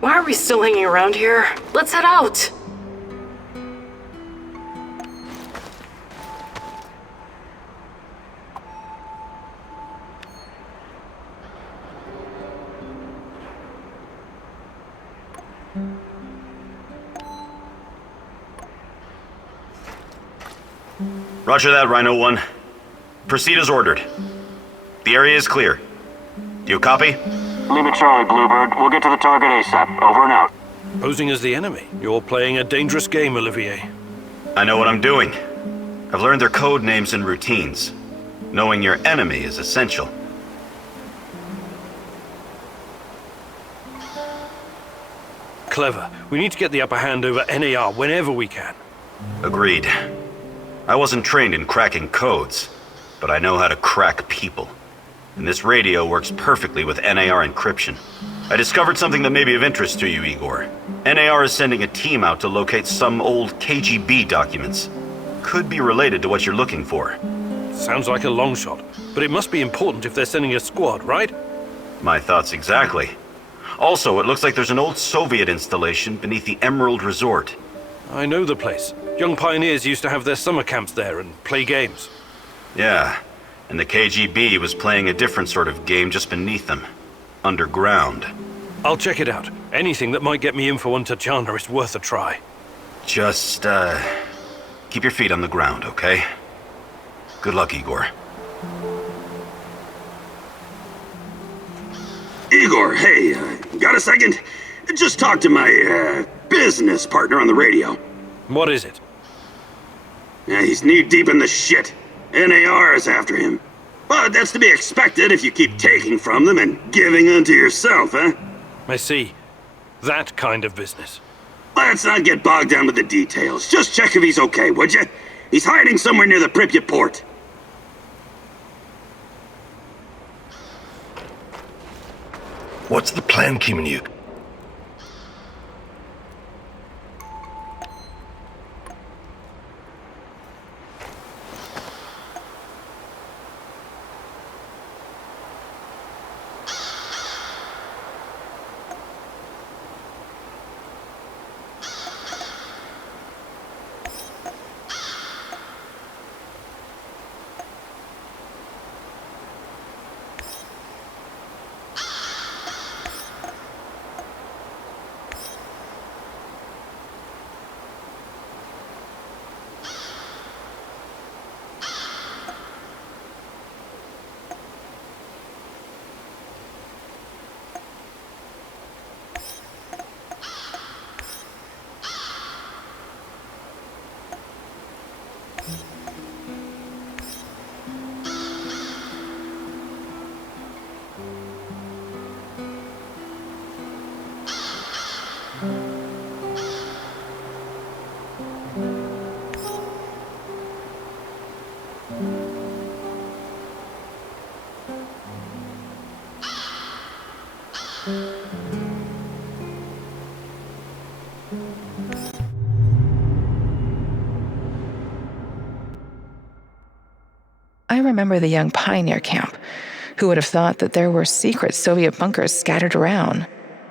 Why are we still hanging around here? Let's head out! Roger that, Rhino 1. Proceed as ordered. The area is clear. Do you copy? Leave it Charlie, Bluebird. We'll get to the target ASAP. Over and out. Posing as the enemy. You're playing a dangerous game, Olivier. I know what I'm doing. I've learned their code names and routines. Knowing your enemy is essential. Clever. We need to get the upper hand over NAR whenever we can. Agreed. I wasn't trained in cracking codes, but I know how to crack people. And this radio works perfectly with NAR encryption. I discovered something that may be of interest to you, Igor. NAR is sending a team out to locate some old KGB documents. Could be related to what you're looking for. Sounds like a long shot, but it must be important if they're sending a squad, right? My thoughts exactly. Also, it looks like there's an old Soviet installation beneath the Emerald Resort. I know the place. Young pioneers used to have their summer camps there and play games. Yeah, and the KGB was playing a different sort of game just beneath them. Underground. I'll check it out. Anything that might get me info on Tatiana is worth a try. Just, keep your feet on the ground, okay? Good luck, Igor. Igor, hey, got a second? Just talk to my, business partner on the radio. What is it? He's knee-deep in the shit. NAR is after him. But that's to be expected if you keep taking from them and giving unto yourself, huh? I see. That kind of business. Let's not get bogged down with the details. Just check if he's okay, would you? He's hiding somewhere near the Pripyat port. What's the plan, Kimenyuk? I remember the young pioneer camp. Who would have thought that there were secret Soviet bunkers scattered around?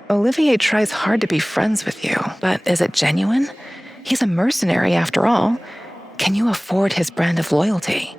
Olivier tries hard to be friends with you, but is it genuine? He's a mercenary after all. Can you afford his brand of loyalty?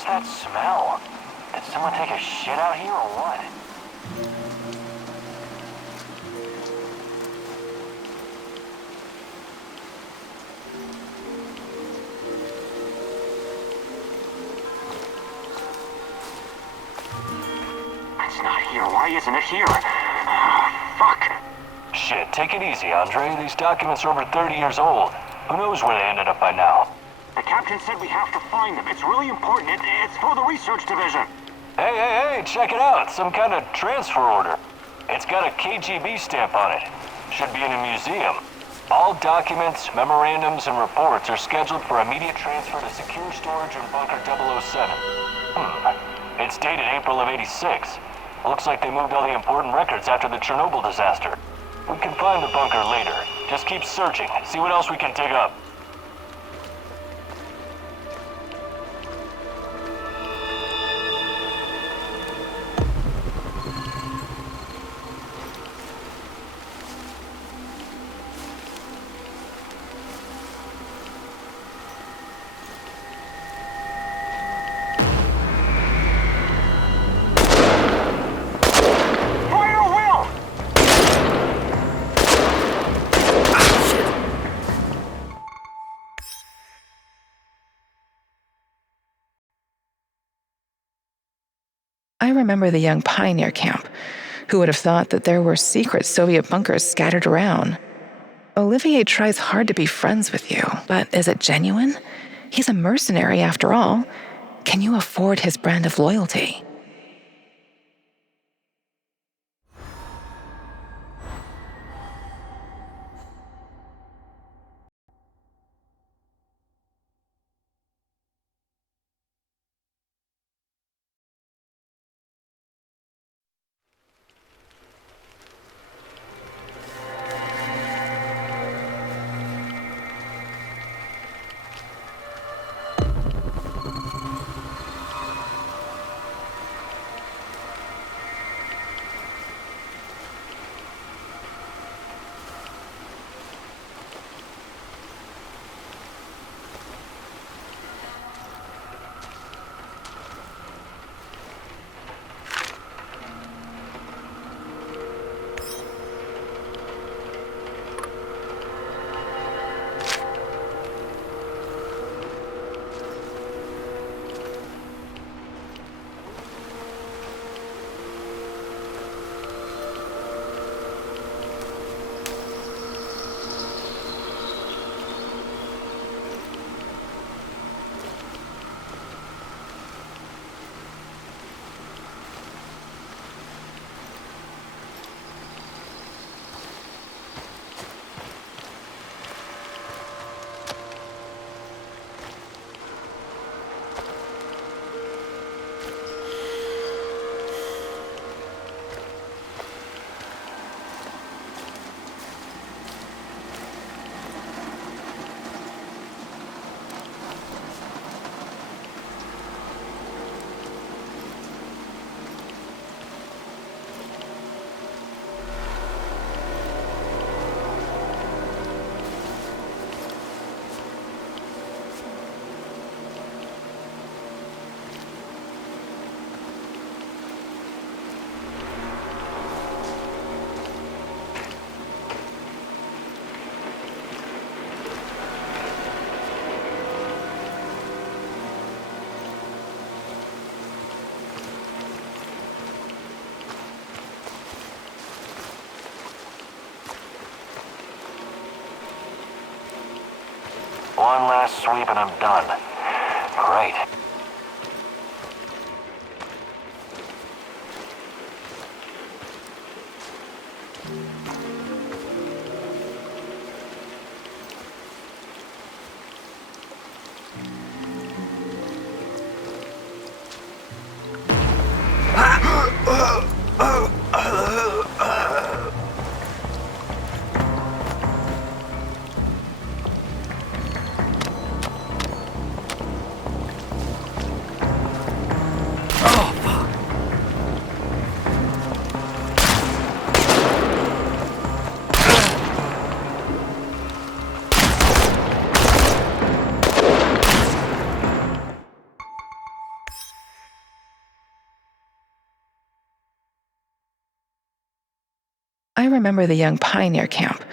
What's that smell? Did someone take a shit out here or what? It's not here. Why isn't it here? Fuck. Shit, take it easy, Andre. These documents are over 30 years old. Who knows where they ended up by now? The captain said we have to find them. It's really important. It's for the research division. Hey, check it out. Some kind of transfer order. It's got a KGB stamp on it. Should be in a museum. All documents, memorandums, and reports are scheduled for immediate transfer to secure storage in Bunker 007. It's dated April of '86. Looks like they moved all the important records after the Chernobyl disaster. We can find the bunker later. Just keep searching. See what else we can dig up. I remember the young pioneer camp. Who would have thought that there were secret Soviet bunkers scattered around? Olivier tries hard to be friends with you, but is it genuine? He's a mercenary after all. Can you afford his brand of loyalty? One last sweep and I'm done. Great. remember the young pioneer camp.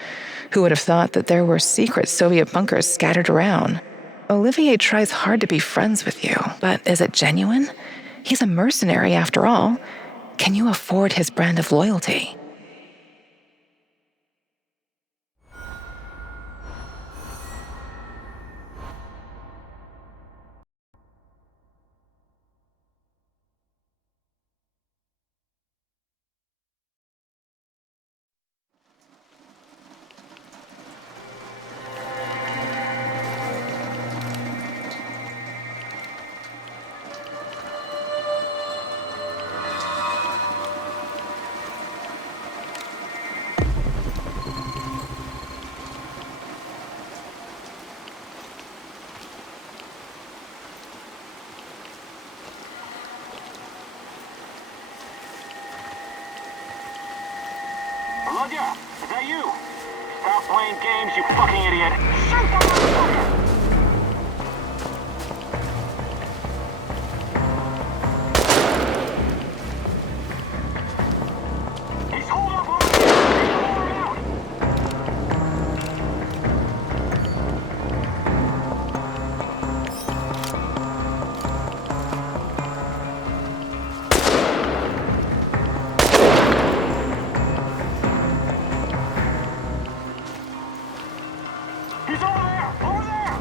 Who would have thought that there were secret Soviet bunkers scattered around? Olivier tries hard to be friends with you, but is it genuine? He's a mercenary after all. Can you afford his brand of loyalty? Volodya, is that you? Stop playing games, you fucking idiot. Shoot that motherfucker! He's holed up over there! Need to lure him out! He's over there! Over there!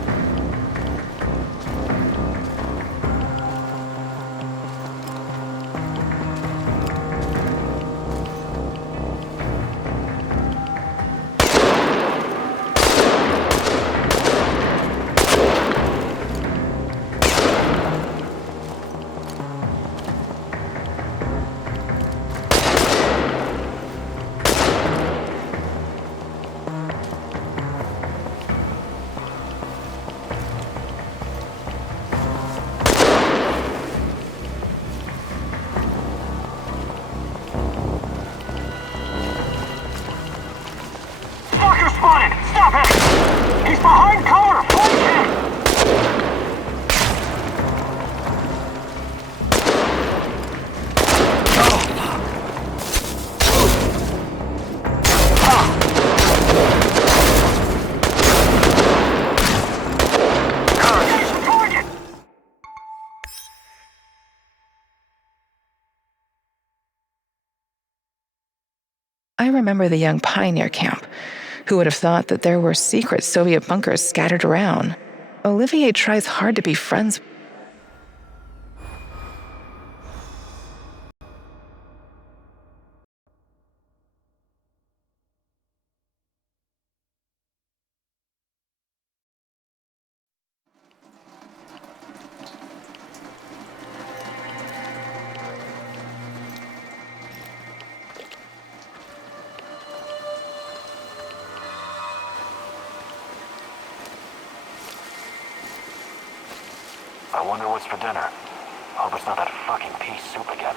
Stalker spotted! Stop him! He's behind cover! Flank him! He's the target! I remember the young pioneer camp. Who would have thought that there were secret Soviet bunkers scattered around? Olivier tries hard to be friends. I wonder what's for dinner. Hope it's not that fucking pea soup again.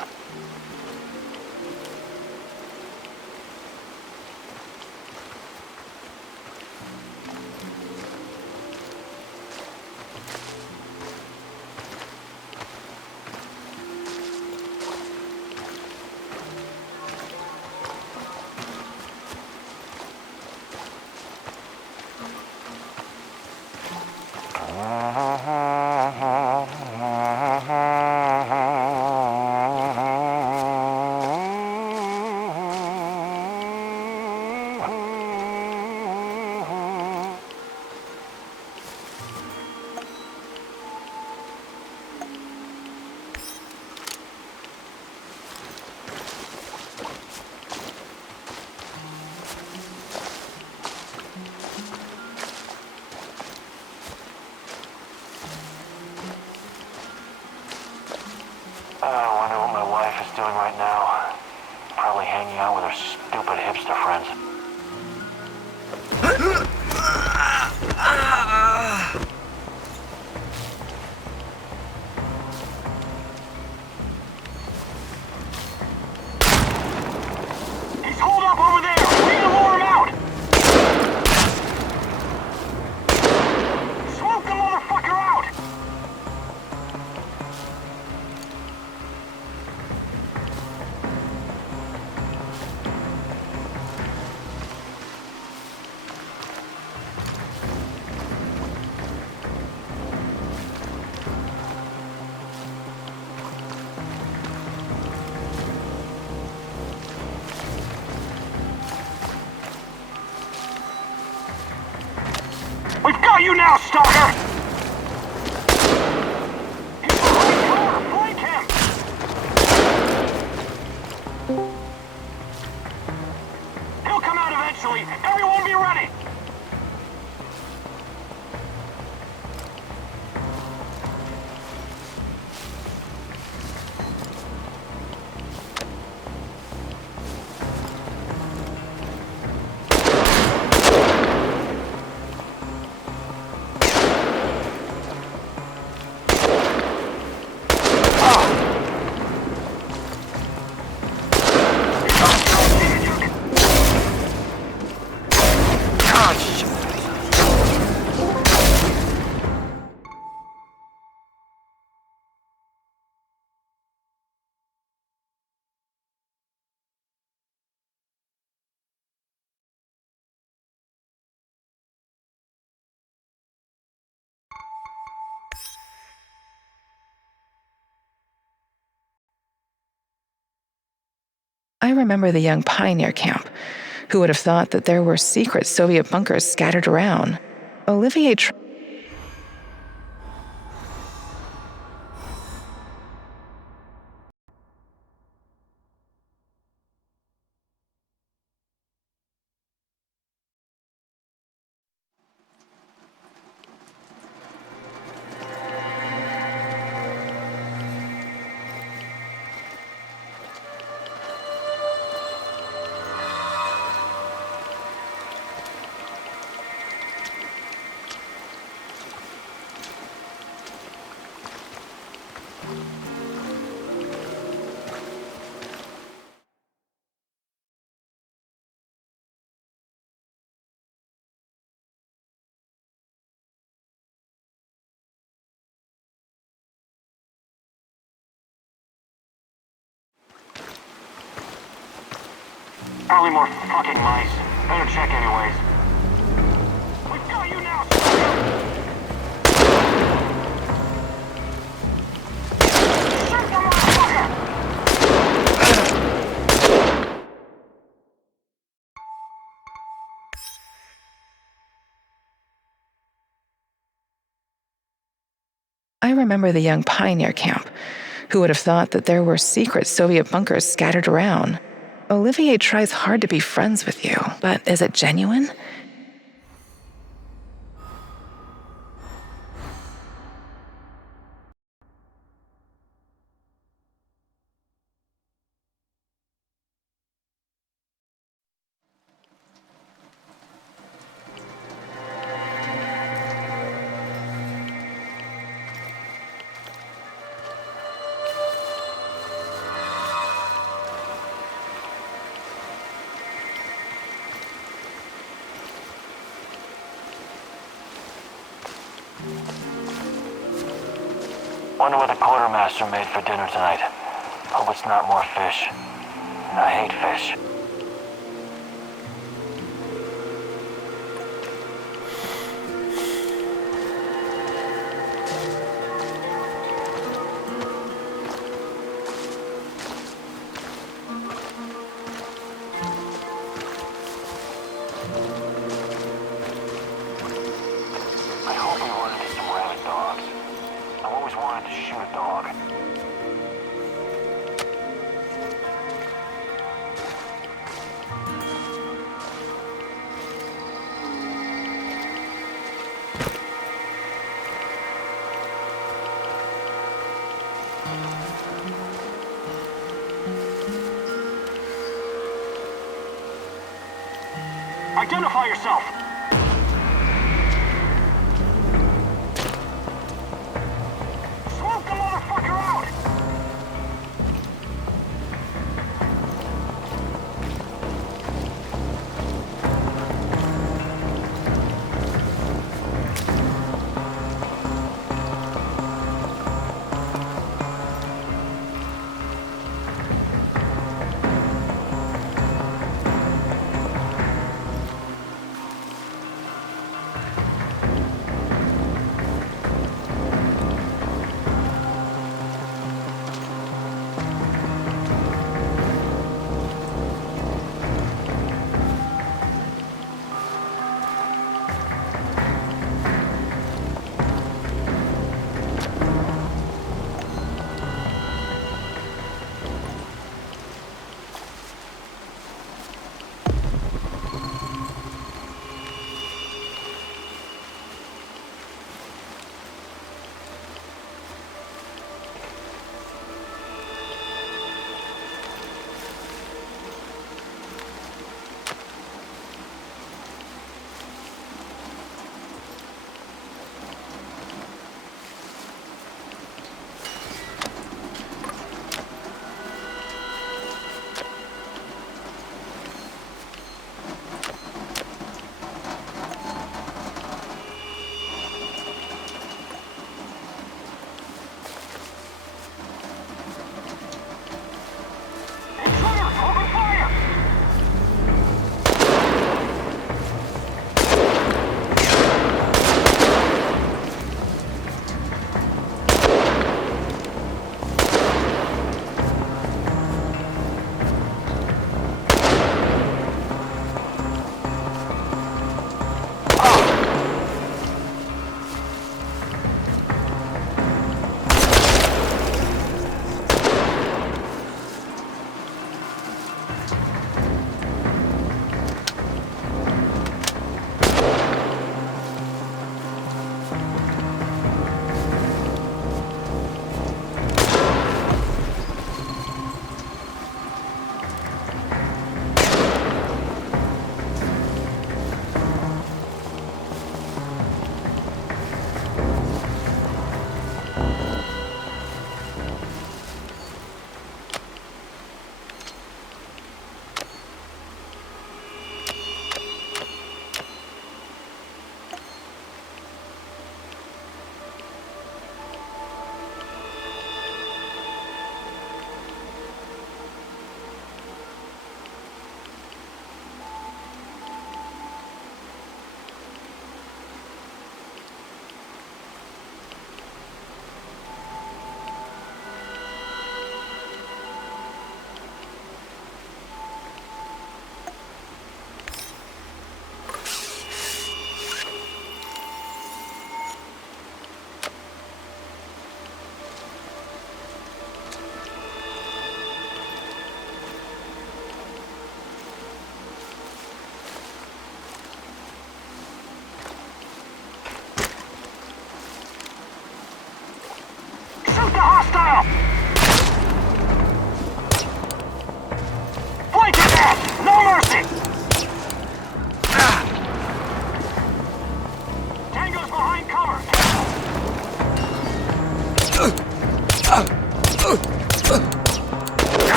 I wonder what my wife is doing right now. Probably hanging out with her stupid hipster friends. He's holed up over there! We need to lure him out! Smoke the motherfucker out! stalker! He's behind cover! Flank him! He'll come out eventually! Everyone be ready! I remember the young pioneer camp. Who would have thought that there were secret Soviet bunkers scattered around? Olivier Probably more fucking mice. Better check anyways. We've got you now, stalker! Shoot the motherfucker! I remember the young pioneer camp. Who would have thought that there were secret Soviet bunkers scattered around? Olivier tries hard to be friends with you, but is it genuine? Wonder what the quartermaster made for dinner tonight. Hope it's not more fish. And I hate fish. I hope we run into some rabid dogs. I've always wanted to shoot a dog. Identify yourself! Smoke the motherfucker out!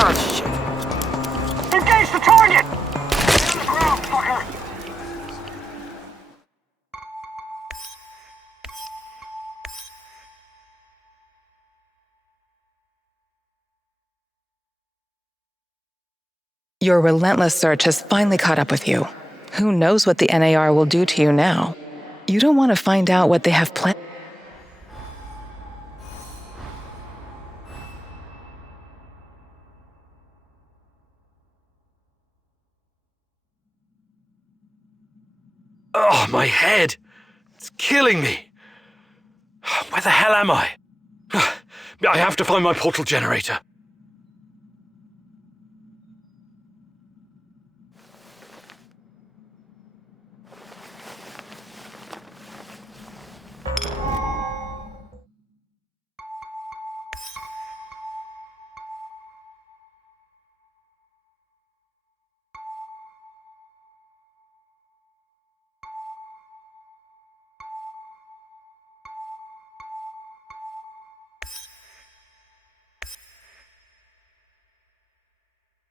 Oh, shit. Engage the target! Get on the ground, fucker! Your relentless search has finally caught up with you. Who knows what the NAR will do to you now? You don't want to find out what they have planned. Oh, my head! It's killing me! Where the hell am I? I have to find my portal generator.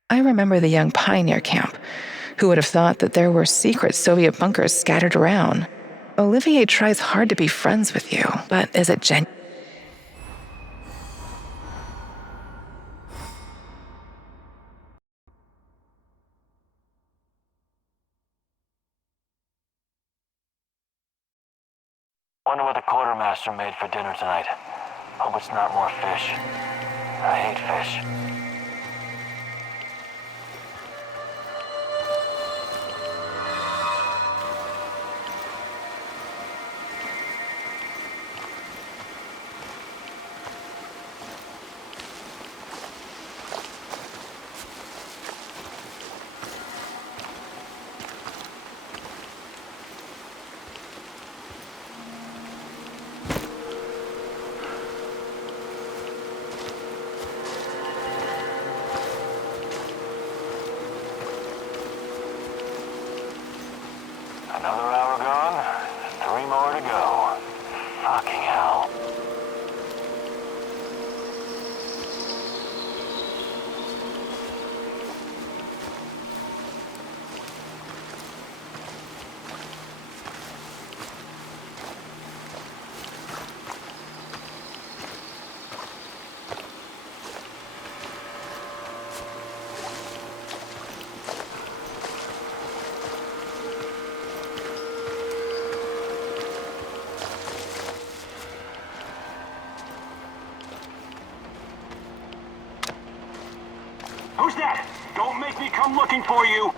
I remember the young pioneer camp. Who would have thought that there were secret Soviet bunkers scattered around? Olivier tries hard to be friends with you, but is it genuine? Wonder what the quartermaster made for dinner tonight. Hope it's not more fish. I hate fish. Another hour gone, 3 more to go. Fucking hell. Who's that? Don't make me come looking for you!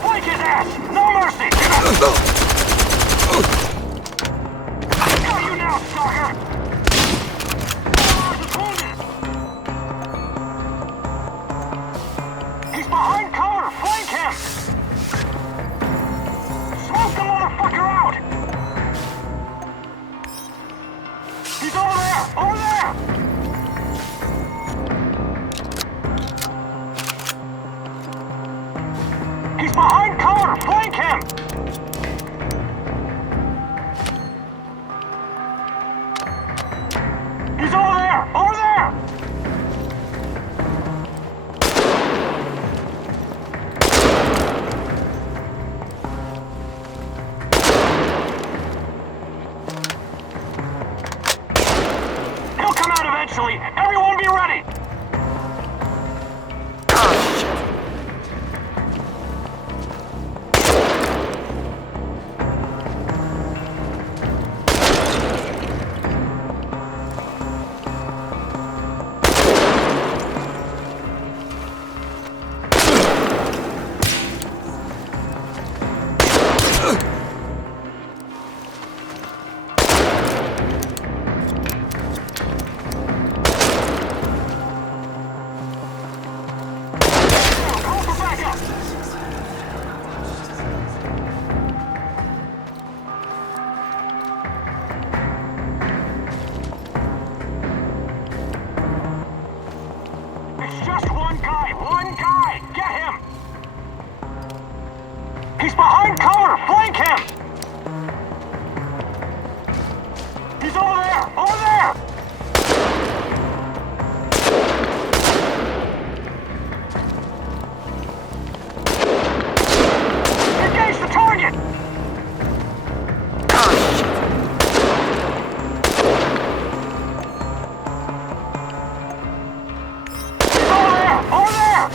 Flank his ass! No mercy! I got you now, sucker! Lars is wounded! He's behind cover! Flank him! Smoke the motherfucker out! He's over there! Over there! He's behind cover! Flank him! He's over there! Over there! He'll come out eventually! Everyone be ready! Oh, shit. He's behind cover! Flank him! He's over there! Over there! Engage the target! He's over there! Over there!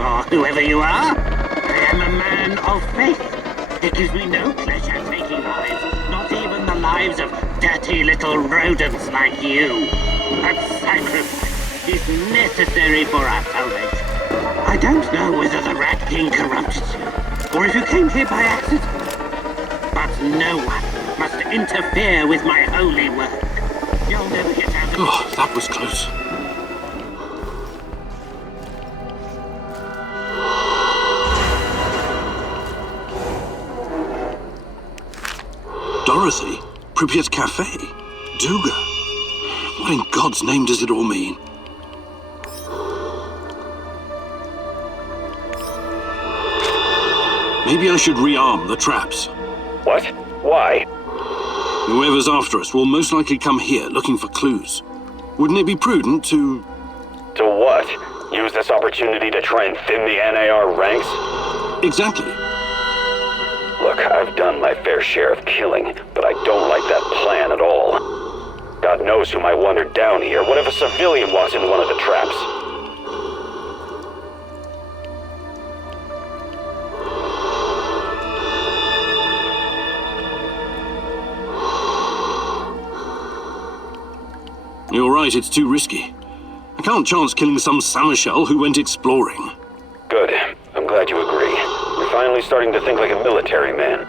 or whoever you are. I am a man of faith. It gives me no pleasure taking lives, not even the lives of dirty little rodents like you. But sacrifice is necessary for our salvation. I don't know whether the Rat King corrupted you, or if you came here by accident. But no one must interfere with my holy work. You'll never get out of this. Oh, that was close. Dorothy? Pripyat Cafe? Duga? What in God's name does it all mean? Maybe I should rearm the traps. What? Why? Whoever's after us will most likely come here looking for clues. Wouldn't it be prudent to... To what? Use this opportunity to try and thin the NAR ranks? Exactly. Look, I've done my fair share of killing, but I don't like that plan at all. God knows who might wander down here. What if a civilian walks into one of the traps? You're right, it's too risky. I can't chance killing some Samarshal who went exploring. Good. I'm glad you agree. You're finally starting to think like a military man.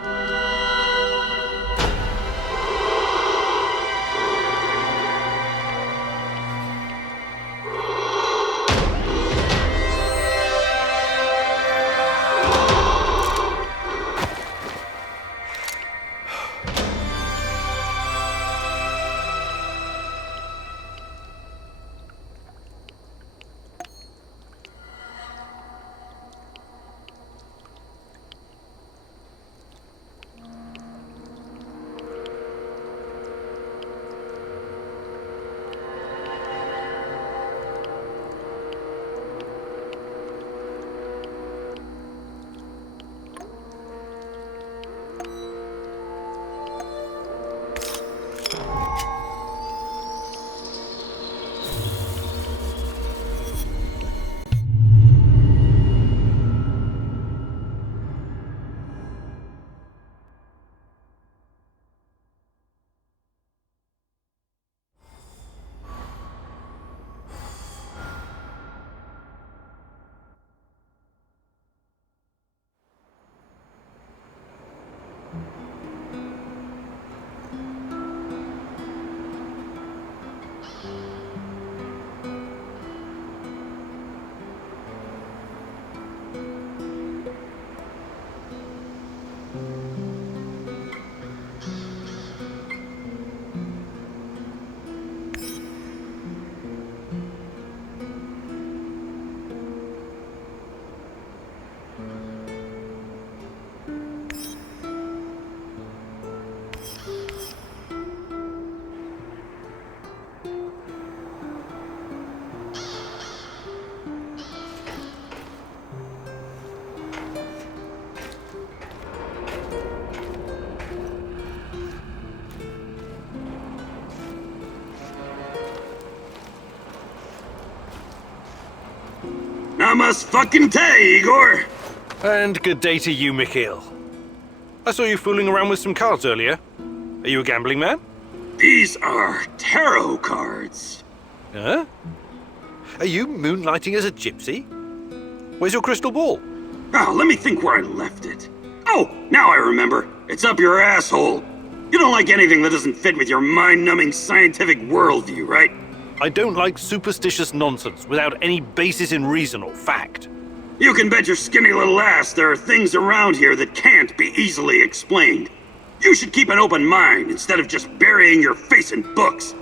Namas fucking tay, Igor! And good day to you, Mikhail. I saw you fooling around with some cards earlier. Are you a gambling man? These are tarot cards. Huh? Are you moonlighting as a gypsy? Where's your crystal ball? Oh, let me think where I left it. Oh, now I remember. It's up your asshole. You don't like anything that doesn't fit with your mind-numbing scientific worldview, right? I don't like superstitious nonsense without any basis in reason or fact. You can bet your skinny little ass there are things around here that can't be easily explained. You should keep an open mind instead of just burying your face in books.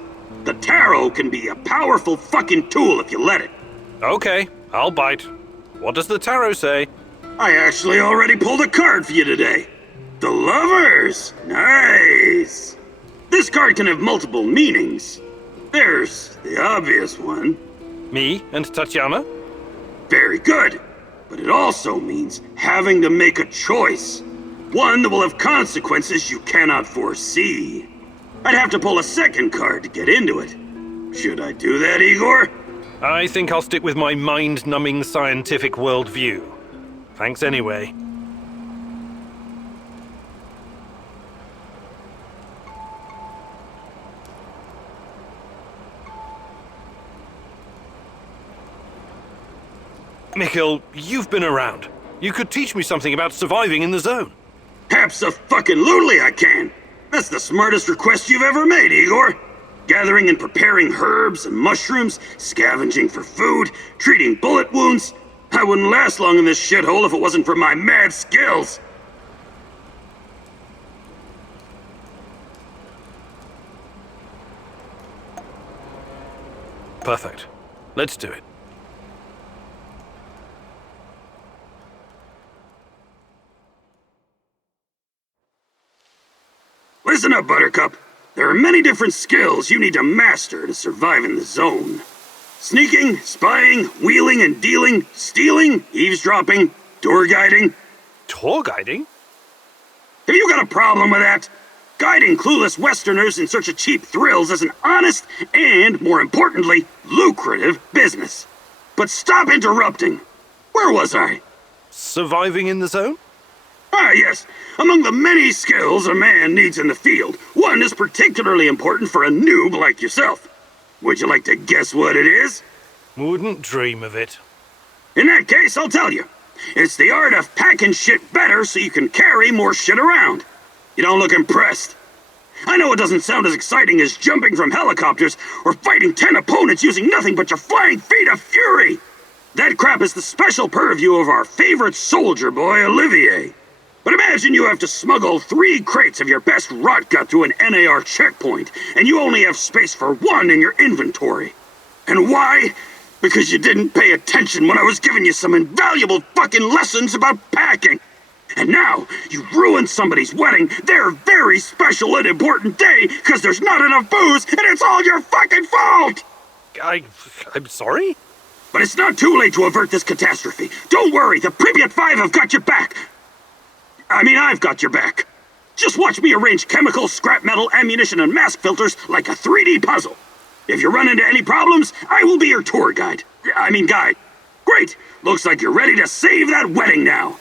The tarot can be a powerful fucking tool if you let it. Okay, I'll bite. What does the tarot say? I actually already pulled a card for you today. The Lovers! Nice! This card can have multiple meanings. There's the obvious one. Me and Tatiana? Very good. But it also means having to make a choice. One that will have consequences you cannot foresee. I'd have to pull a second card to get into it. Should I do that, Igor? I think I'll stick with my mind-numbing scientific worldview. Thanks anyway. Mikhail, you've been around. You could teach me something about surviving in the zone. Abso-fucking-lutely I can! That's the smartest request you've ever made, Igor! Gathering and preparing herbs and mushrooms, scavenging for food, treating bullet wounds. I wouldn't last long in this shithole if it wasn't for my mad skills! Perfect. Let's do it. Listen up, Buttercup. There are many different skills you need to master to survive in the zone. Sneaking, spying, wheeling and dealing, stealing, eavesdropping, tour guiding. Tour guiding? Have you got a problem with that? Guiding clueless Westerners in search of cheap thrills is an honest and, more importantly, lucrative business. But stop interrupting. Where was I? Surviving in the zone? Ah, yes. Among the many skills a man needs in the field, one is particularly important for a noob like yourself. Would you like to guess what it is? Wouldn't dream of it. In that case, I'll tell you. It's the art of packing shit better so you can carry more shit around. You don't look impressed. I know it doesn't sound as exciting as jumping from helicopters or fighting 10 opponents using nothing but your flying feet of fury. That crap is the special purview of our favorite soldier boy, Olivier. But imagine you have to smuggle 3 crates of your best rotgut through an NAR checkpoint, and you only have space for 1 in your inventory. And why? Because you didn't pay attention when I was giving you some invaluable fucking lessons about packing. And now, you ruined somebody's wedding, their very special and important day, because there's not enough booze, and it's all your fucking fault! I'm sorry? But it's not too late to avert this catastrophe. Don't worry, the Pripyat 5 have got your back. I've got your back. Just watch me arrange chemicals, scrap metal, ammunition, and mask filters like a 3D puzzle. If you run into any problems, I will be your tour guide. Guide. Great! Looks like you're ready to save that wedding now.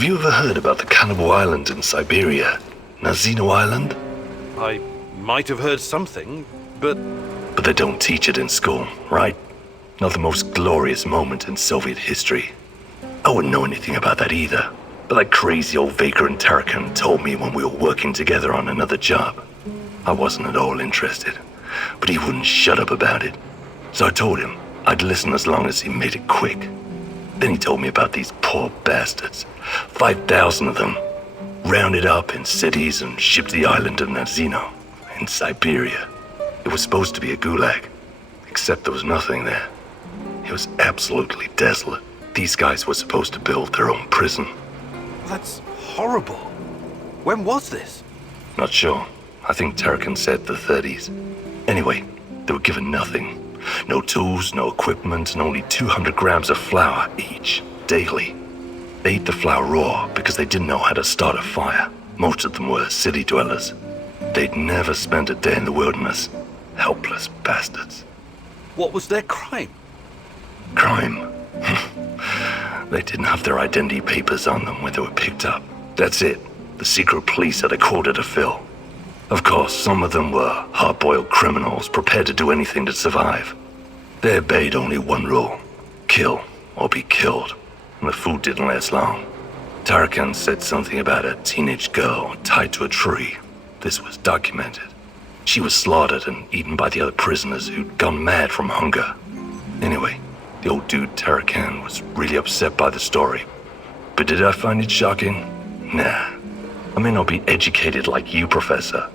Have you ever heard about the Cannibal Island in Siberia? Nazino Island? I might have heard something, but But they don't teach it in school, right? Not the most glorious moment in Soviet history. I wouldn't know anything about that either, but that crazy old vagrant Tarakan told me when we were working together on another job. I wasn't at all interested, but he wouldn't shut up about it. So I told him I'd listen as long as he made it quick. Then he told me about these poor bastards. 5,000 of them, rounded up in cities and shipped to the island of Nazino, in Siberia. It was supposed to be a gulag, except there was nothing there. It was absolutely desolate. These guys were supposed to build their own prison. That's horrible. When was this? Not sure. I think Tarakan said the 30s. Anyway, they were given nothing. No tools, no equipment, and only 200 grams of flour each, daily. They ate the flour raw because they didn't know how to start a fire. Most of them were city dwellers. They'd never spent a day in the wilderness. Helpless bastards. What was their crime? Crime? They didn't have their identity papers on them when they were picked up. That's it. The secret police had a quota to fill. Of course, some of them were hard-boiled criminals prepared to do anything to survive. They obeyed only one rule: kill or be killed. And the food didn't last long. Tarakan said something about a teenage girl tied to a tree. This was documented. She was slaughtered and eaten by the other prisoners who'd gone mad from hunger. Anyway, the old dude Tarakan was really upset by the story. But did I find it shocking? Nah. I may not be educated like you, Professor,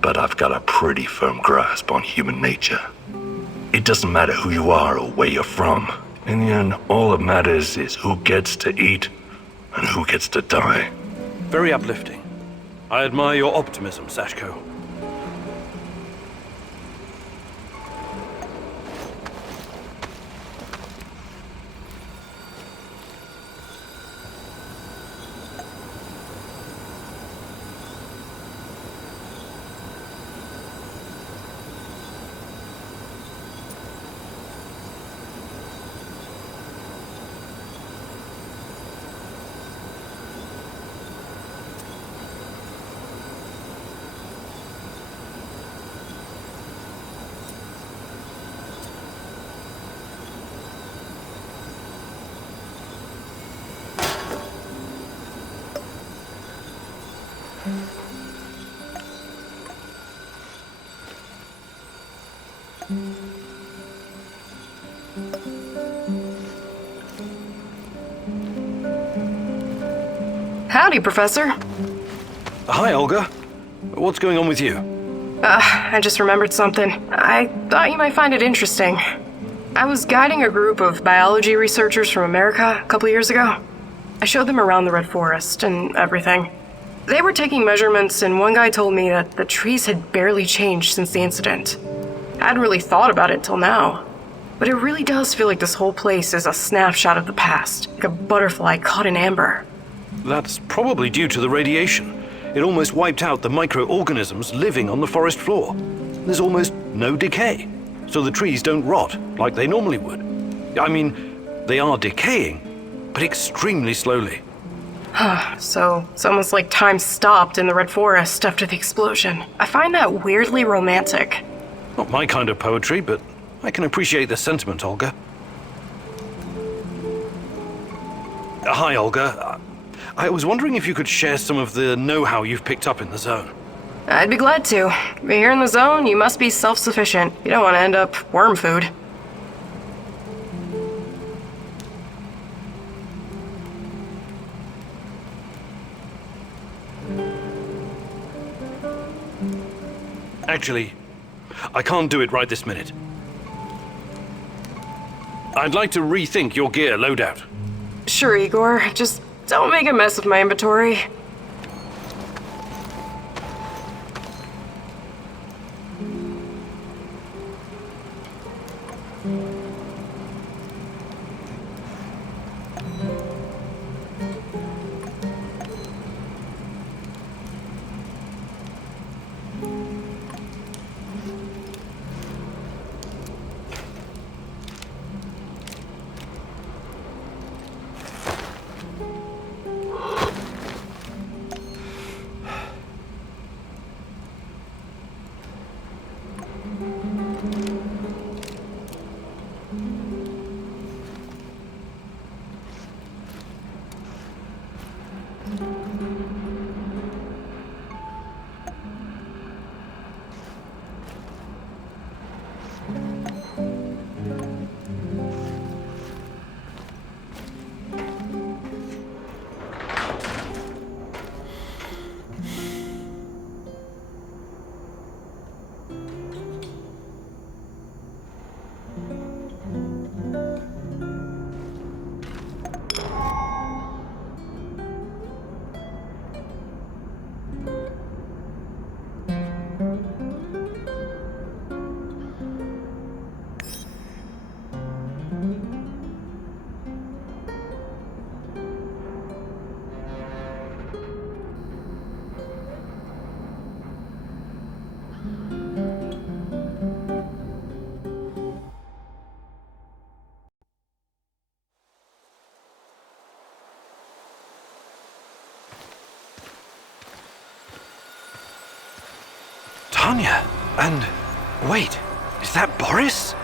but I've got a pretty firm grasp on human nature. It doesn't matter who you are or where you're from. In the end, all that matters is who gets to eat and who gets to die. Very uplifting. I admire your optimism, Sashko. Howdy, Professor. Hi, Olga. What's going on with you? I just remembered something. I thought you might find it interesting. I was guiding a group of biology researchers from America a couple years ago. I showed them around the Red Forest and everything. They were taking measurements, and one guy told me that the trees had barely changed since the incident. I hadn't really thought about it till now. But it really does feel like this whole place is a snapshot of the past, like a butterfly caught in amber. That's probably due to the radiation. It almost wiped out the microorganisms living on the forest floor. There's almost no decay, so the trees don't rot like they normally would. I mean, they are decaying, but extremely slowly. So it's almost like time stopped in the Red Forest after the explosion. I find that weirdly romantic. Not my kind of poetry, but I can appreciate the sentiment, Olga. Hi, Olga. I was wondering if you could share some of the know-how you've picked up in the zone. I'd be glad to. But here in the zone, you must be self-sufficient. You don't want to end up worm food. Actually, I can't do it right this minute. I'd like to rethink your gear loadout. Sure, Igor. Just don't make a mess of my inventory. Tanya. And wait, is that Boris?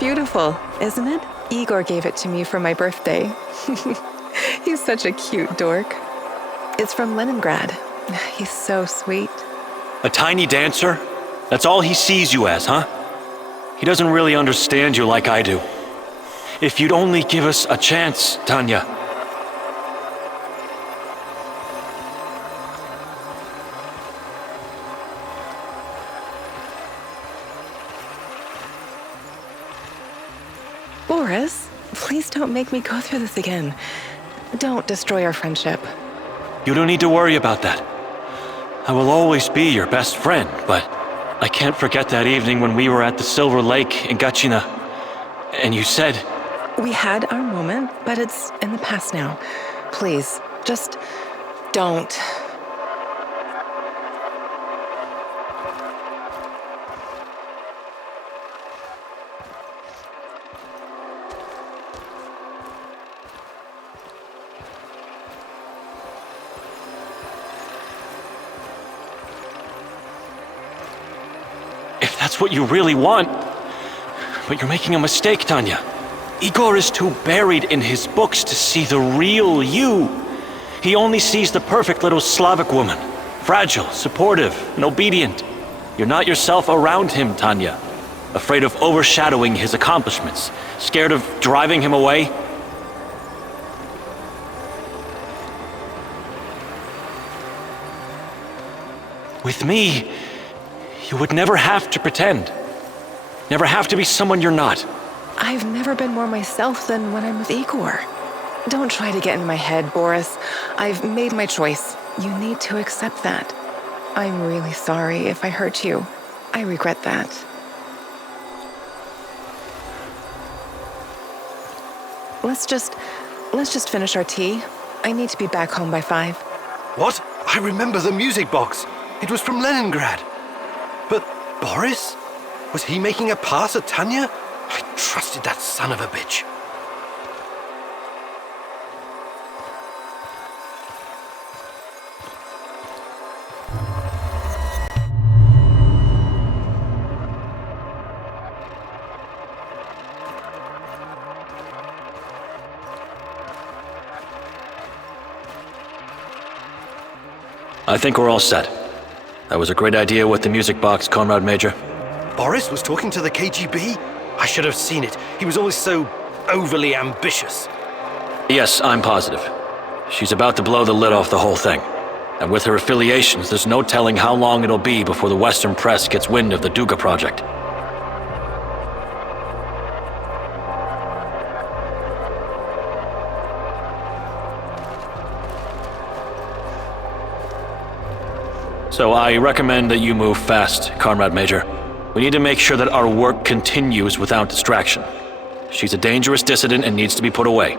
Beautiful, isn't it? Igor gave it to me for my birthday. He's such a cute dork. It's from Leningrad. He's so sweet. A tiny dancer? That's all he sees you as, huh? He doesn't really understand you like I do. If you'd only give us a chance, Tanya. Boris, please don't make me go through this again. Don't destroy our friendship. You don't need to worry about that. I will always be your best friend, but I can't forget that evening when we were at the Silver Lake in Gachina, and you said... We had our moment, but it's in the past now. Please, just don't. If that's what you really want... But you're making a mistake, Tanya. Igor is too buried in his books to see the real you. He only sees the perfect little Slavic woman. Fragile, supportive, and obedient. You're not yourself around him, Tanya. Afraid of overshadowing his accomplishments. Scared of driving him away. With me, you would never have to pretend. Never have to be someone you're not. I've never been more myself than when I'm with Igor. Don't try to get in my head, Boris. I've made my choice. You need to accept that. I'm really sorry if I hurt you. I regret that. Let's just finish our tea. I need to be back home by 5. What? I remember the music box. It was from Leningrad. But Boris? Was he making a pass at Tanya? I trusted that son of a bitch. I think we're all set. That was a great idea with the music box, Comrade Major. Boris was talking to the KGB? I should have seen it. He was always so overly ambitious. Yes, I'm positive. She's about to blow the lid off the whole thing. And with her affiliations, there's no telling how long it'll be before the Western press gets wind of the Duga project. So I recommend that you move fast, Comrade Major. We need to make sure that our work continues without distraction. She's a dangerous dissident and needs to be put away.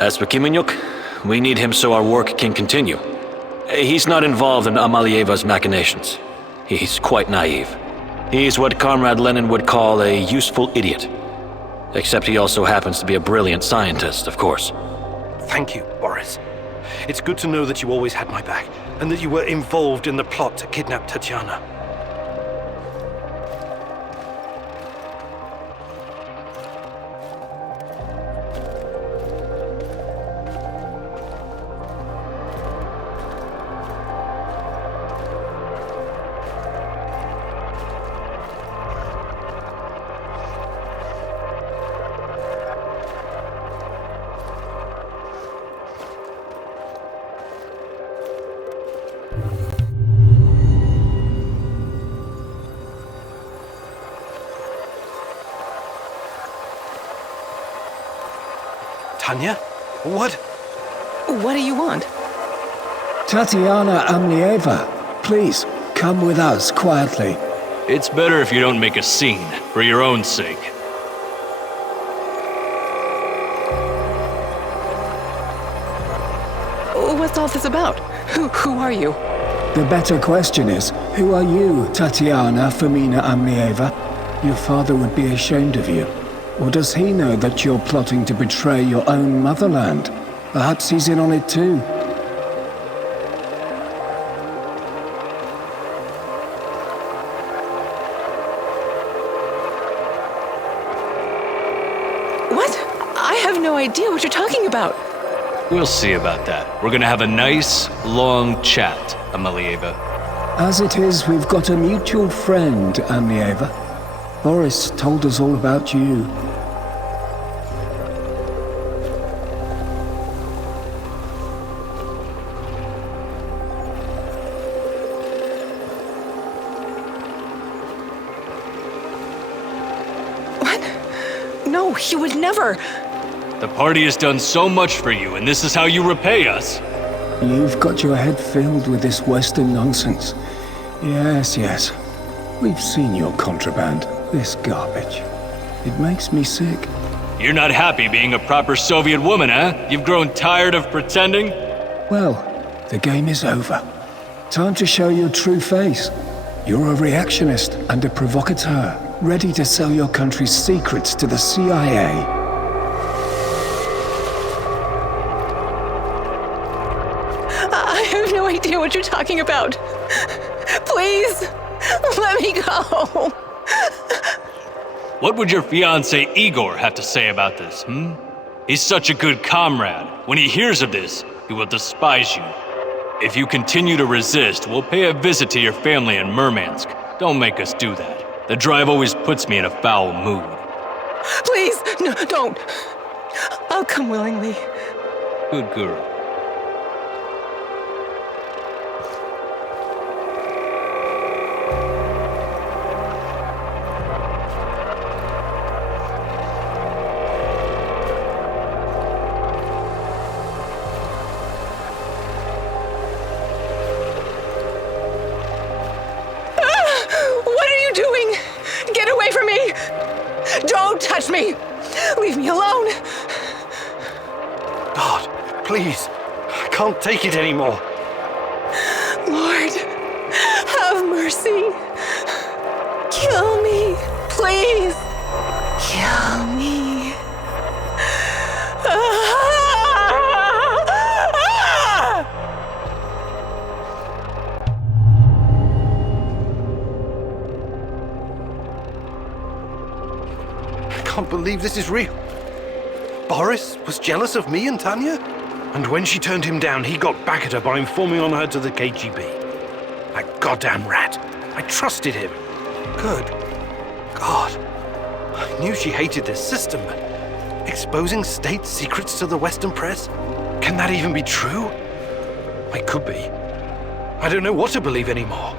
As for Kimenyuk, we need him so our work can continue. He's not involved in Amalieva's machinations. He's quite naive. He's what Comrade Lenin would call a useful idiot. Except he also happens to be a brilliant scientist, of course. Thank you, Boris. It's good to know that you always had my back, and that you were involved in the plot to kidnap Tatiana. Tanya? What? What do you want? Tatiana Amlieva, please, come with us quietly. It's better if you don't make a scene, for your own sake. What's all this about? Who are you? The better question is, who are you, Tatiana Femina Amlieva? Your father would be ashamed of you. Or does he know that you're plotting to betray your own motherland? Perhaps he's in on it too. have no idea what you're talking about. We'll see about that. We're gonna have a nice, long chat, Amelieva. As it is, we've got a mutual friend, Amelieva. Boris told us all about you. No, he would never. The party has done so much for you, and this is how you repay us. You've got your head filled with this Western nonsense. Yes. We've seen your contraband, this garbage. It makes me sick. You're not happy being a proper Soviet woman, huh? You've grown tired of pretending? Well, the game is over. Time to show your true face. You're a reactionist and a provocateur, ready to sell your country's secrets to the CIA. I have no idea what you're talking about. Please, let me go. What would your fiancé Igor have to say about this, He's such a good comrade. When he hears of this, he will despise you. If you continue to resist, we'll pay a visit to your family in Murmansk. Don't make us do that. The drive always puts me in a foul mood. Please, no, don't. I'll come willingly. Good girl. Don't touch me! Leave me alone! God, please. I can't take it anymore. Lord, have mercy. Kill me, please. Kill me. I can't believe this is real. Boris was jealous of me and Tanya? And when she turned him down, he got back at her by informing on her to the KGB. That goddamn rat. I trusted him. Good God. I knew she hated this system, but exposing state secrets to the Western press? Can that even be true? It could be. I don't know what to believe anymore.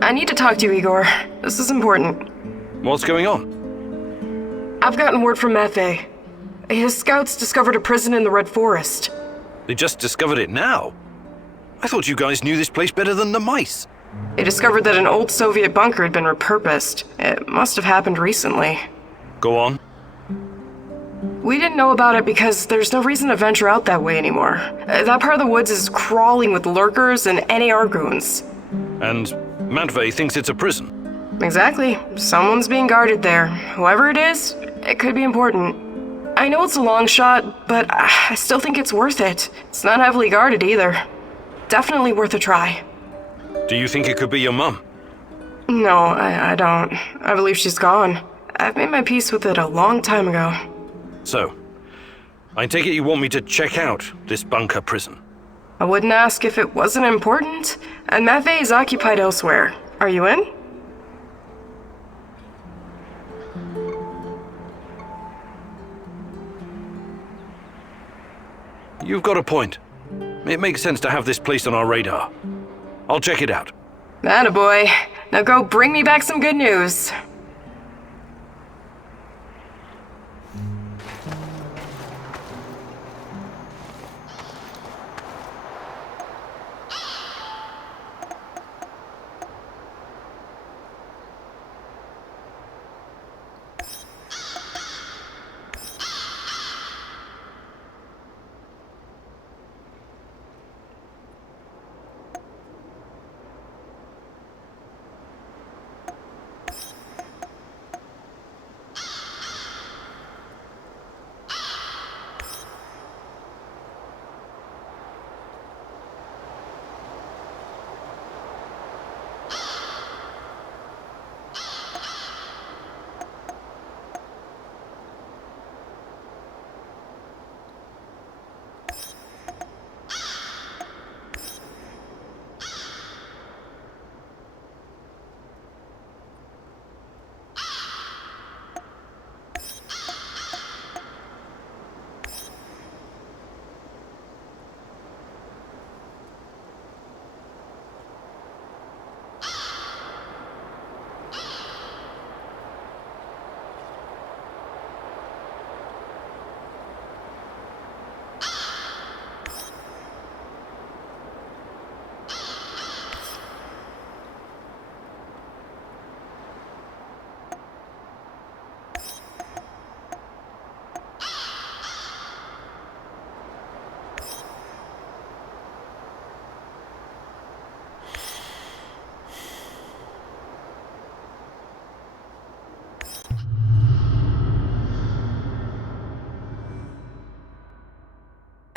I need to talk to you, Igor. This is important. What's going on? I've gotten word from Matvey. His scouts discovered a prison in the Red Forest. They just discovered it now? I thought you guys knew this place better than the mice. They discovered that an old Soviet bunker had been repurposed. It must have happened recently. Go on. We didn't know about it because there's no reason to venture out that way anymore. That part of the woods is crawling with lurkers and NAR goons. And Matvey thinks it's a prison. Exactly. Someone's being guarded there. Whoever it is, it could be important. I know it's a long shot, but I still think it's worth it. It's not heavily guarded either. Definitely worth a try. Do you think it could be your mum? No, I don't. I believe she's gone. I've made my peace with it a long time ago. So, I take it you want me to check out this bunker prison? I wouldn't ask if it wasn't important, and Matvey is occupied elsewhere. Are you in? You've got a point. It makes sense to have this place on our radar. I'll check it out. Attaboy. Now go bring me back some good news.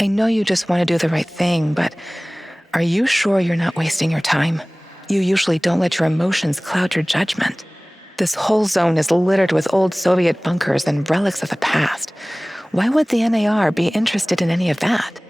I know you just want to do the right thing, but are you sure you're not wasting your time? You usually don't let your emotions cloud your judgment. This whole zone is littered with old Soviet bunkers and relics of the past. Why would the NAR be interested in any of that?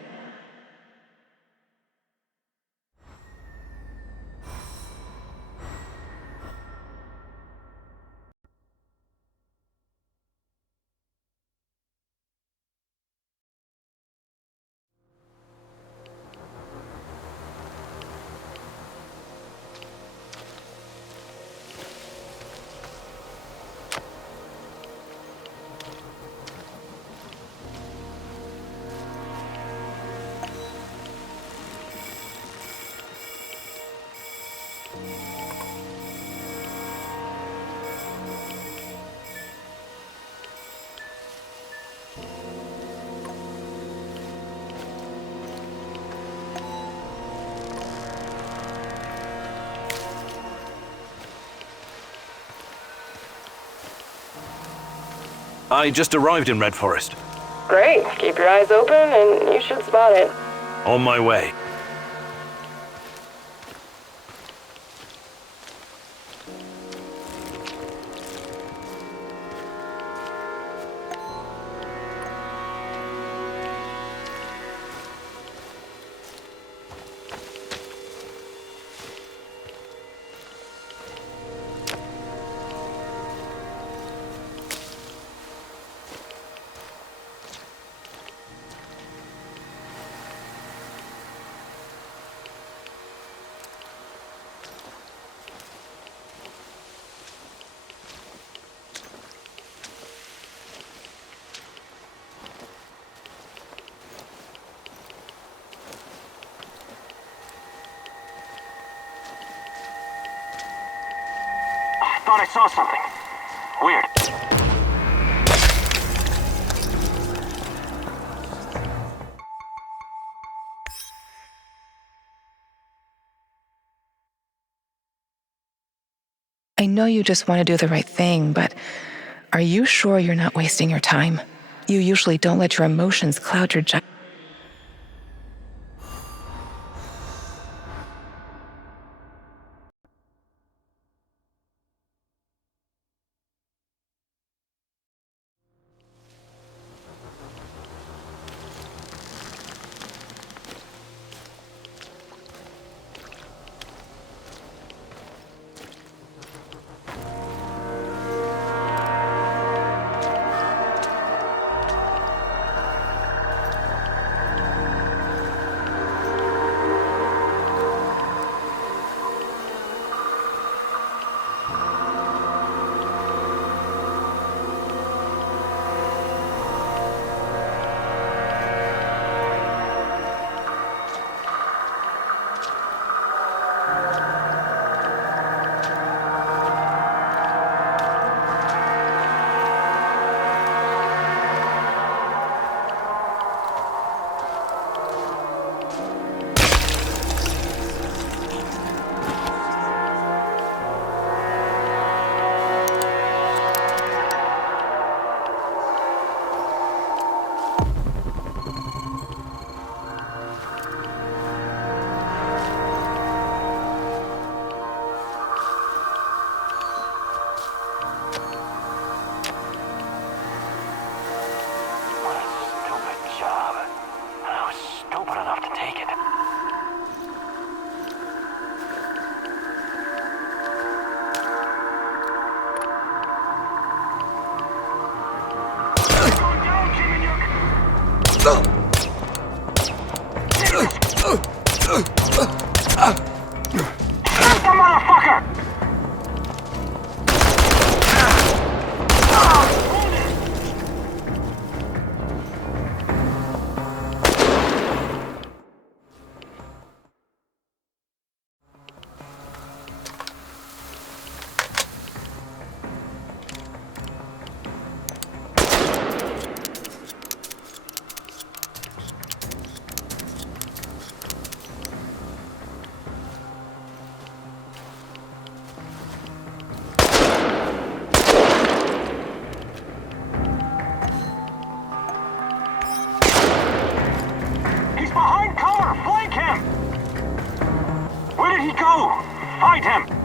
I just arrived in Red Forest. Great. Keep your eyes open and you should spot it. On my way. I thought I saw something. Weird. I know you just want to do the right thing, but are you sure you're not wasting your time? You usually don't let your emotions cloud your judgment. he go? Find him!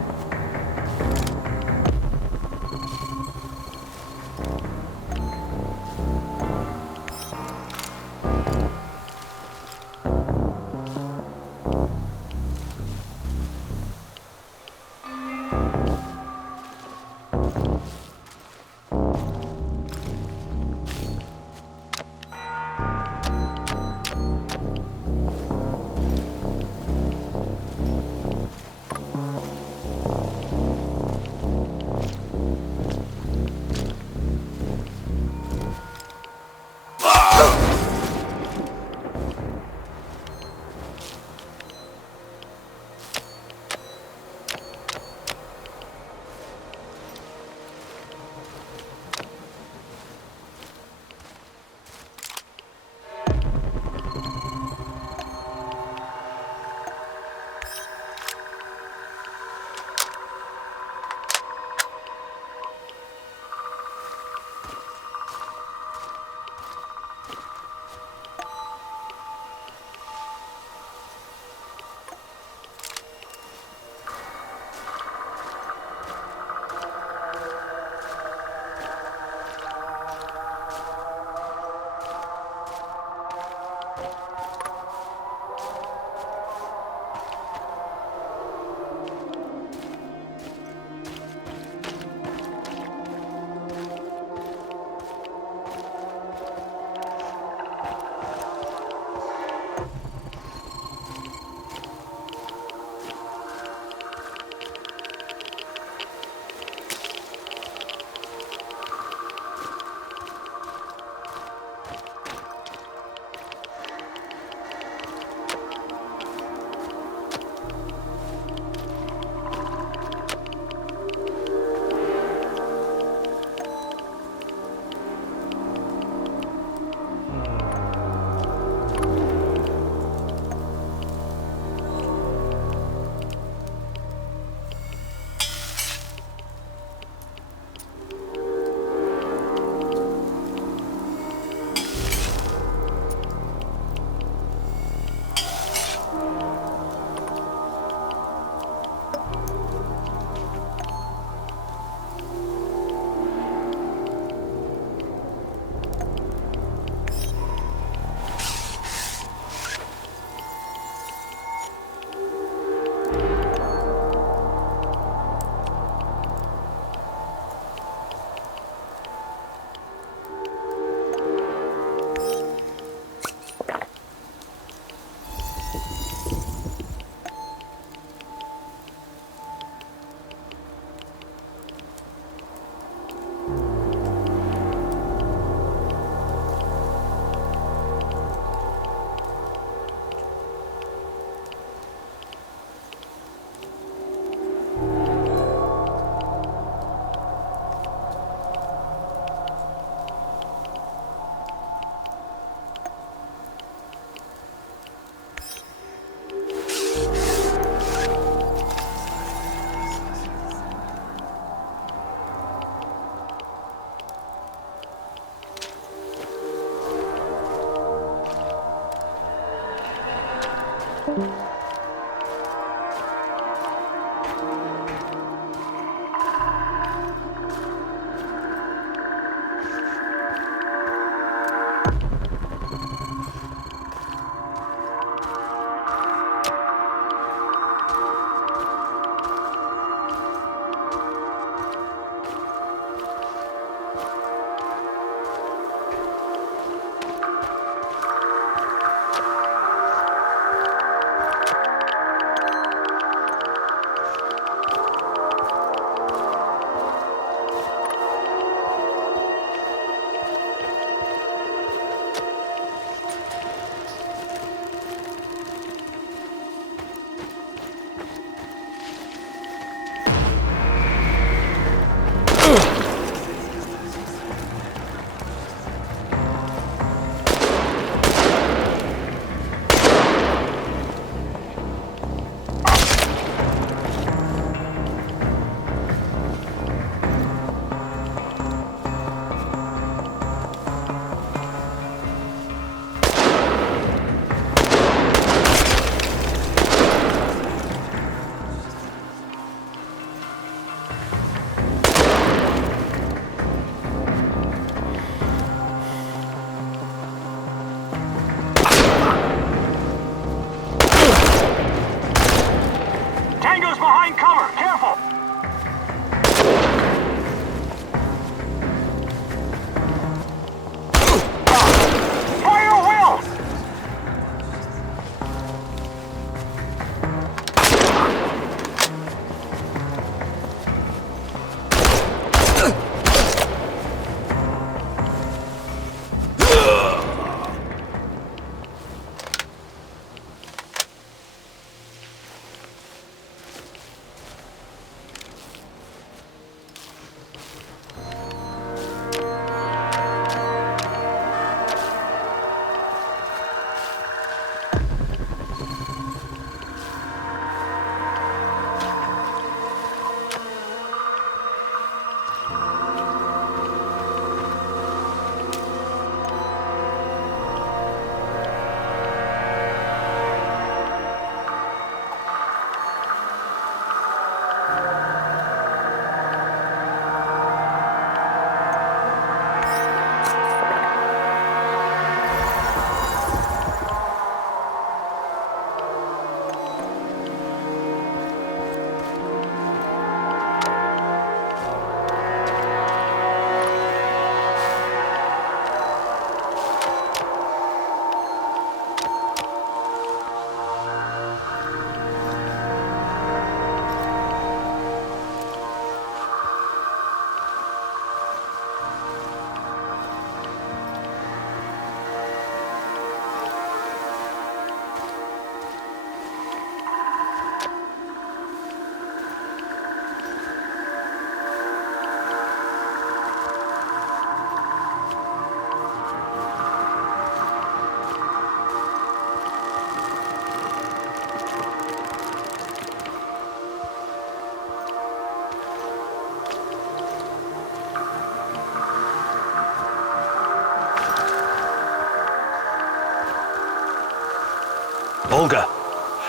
Olga,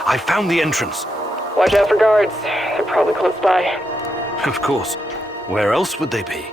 I found the entrance. Watch out for guards. They're probably close by. Of course. Where else would they be?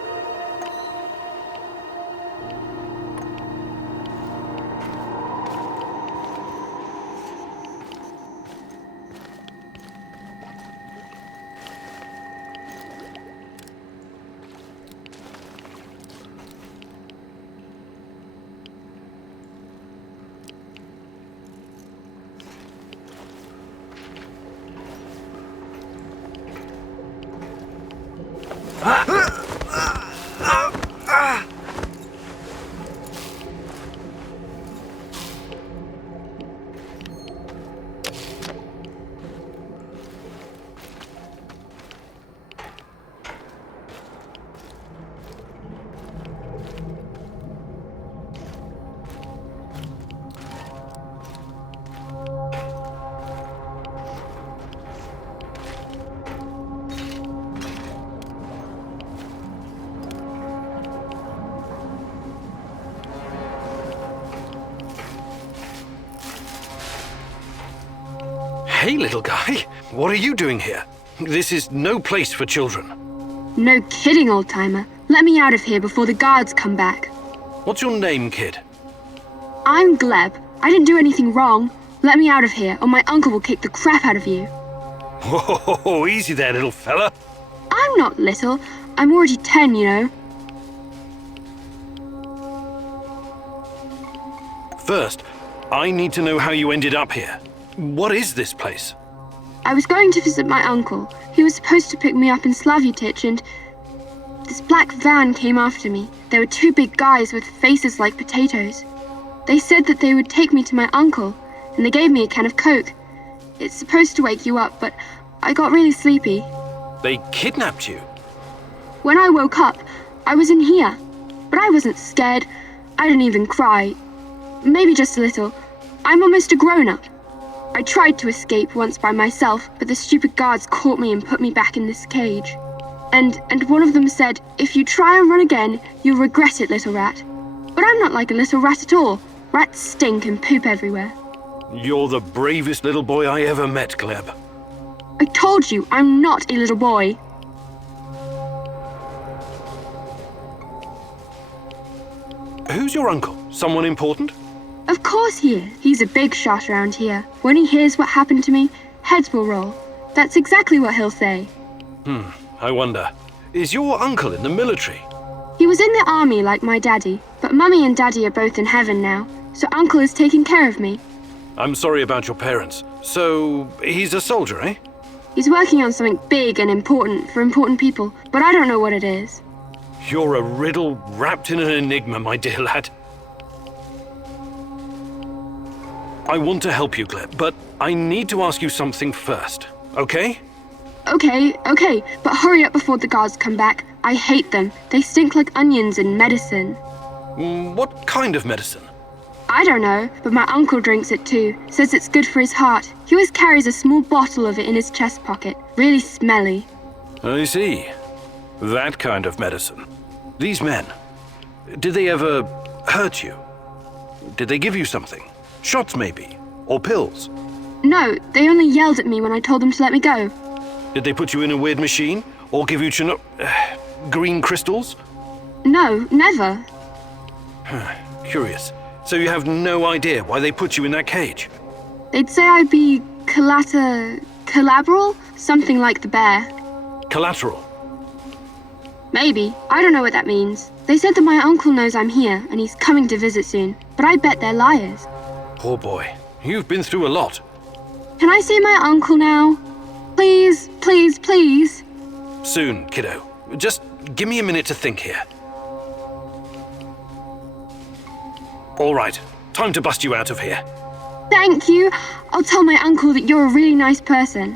Hey, little guy. What are you doing here? This is no place for children. No kidding, old-timer. Let me out of here before the guards come back. What's your name, kid? I'm Gleb. I didn't do anything wrong. Let me out of here, or my uncle will kick the crap out of you. Whoa, easy there, little fella. I'm not little. I'm already 10, you know. First, I need to know how you ended up here. What is this place? I was going to visit my uncle. He was supposed to pick me up in Slavutich, and this black van came after me. There were two big guys with faces like potatoes. They said that they would take me to my uncle, and they gave me a can of Coke. It's supposed to wake you up, but I got really sleepy. They kidnapped you? When I woke up, I was in here. But I wasn't scared. I didn't even cry. Maybe just a little. I'm almost a grown-up. I tried to escape once by myself, but the stupid guards caught me and put me back in this cage. And one of them said, if you try and run again, you'll regret it, little rat. But I'm not like a little rat at all. Rats stink and poop everywhere. You're the bravest little boy I ever met, Gleb. I told you, I'm not a little boy. Who's your uncle? Someone important? Of course he is. He's a big shot around here. When he hears what happened to me, heads will roll. That's exactly what he'll say. I wonder. Is your uncle in the military? He was in the army like my daddy, but Mummy and Daddy are both in heaven now, so Uncle is taking care of me. I'm sorry about your parents. So, he's a soldier, eh? He's working on something big and important for important people, but I don't know what it is. You're a riddle wrapped in an enigma, my dear lad. I want to help you, Gleb, but I need to ask you something first, okay? Okay, but hurry up before the guards come back. I hate them. They stink like onions and medicine. What kind of medicine? I don't know, but my uncle drinks it too. Says it's good for his heart. He always carries a small bottle of it in his chest pocket. Really smelly. I see. That kind of medicine. These men, did they ever hurt you? Did they give you something? Shots, maybe? Or pills? No, they only yelled at me when I told them to let me go. Did they put you in a weird machine? Or give you green crystals? No, never. Curious. So you have no idea why they put you in that cage? They'd say I'd be collateral? Something like the bear. Collateral? Maybe. I don't know what that means. They said that my uncle knows I'm here and he's coming to visit soon, but I bet they're liars. Poor boy. You've been through a lot. Can I see my uncle now? Please, please, please. Soon, kiddo. Just give me a minute to think here. All right. Time to bust you out of here. Thank you. I'll tell my uncle that you're a really nice person.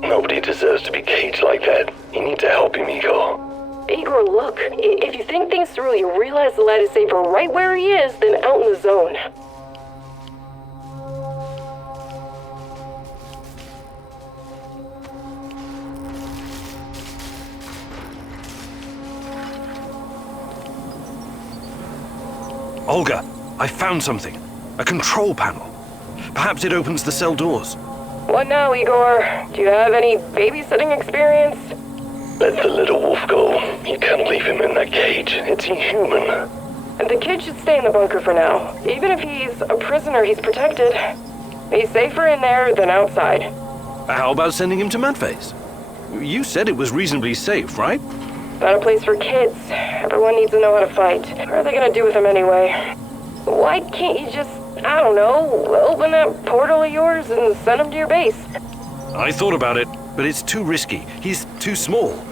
Nobody deserves to be caged like that. You need to help him, Igor. Igor, look. If you think things through, you'll realize the lad is safer right where he is than out in the zone. Olga, I found something. A control panel. Perhaps it opens the cell doors. What now, Igor? Do you have any babysitting experience? Let the little wolf go. You can't leave him in that cage. It's inhuman. The kid should stay in the bunker for now. Even if he's a prisoner, he's protected. He's safer in there than outside. How about sending him to Madface? You said it was reasonably safe, right? Not a place for kids. Everyone needs to know how to fight. What are they gonna do with him anyway? Why can't you just, I don't know, open that portal of yours and send him to your base? I thought about it, but it's too risky. He's too small.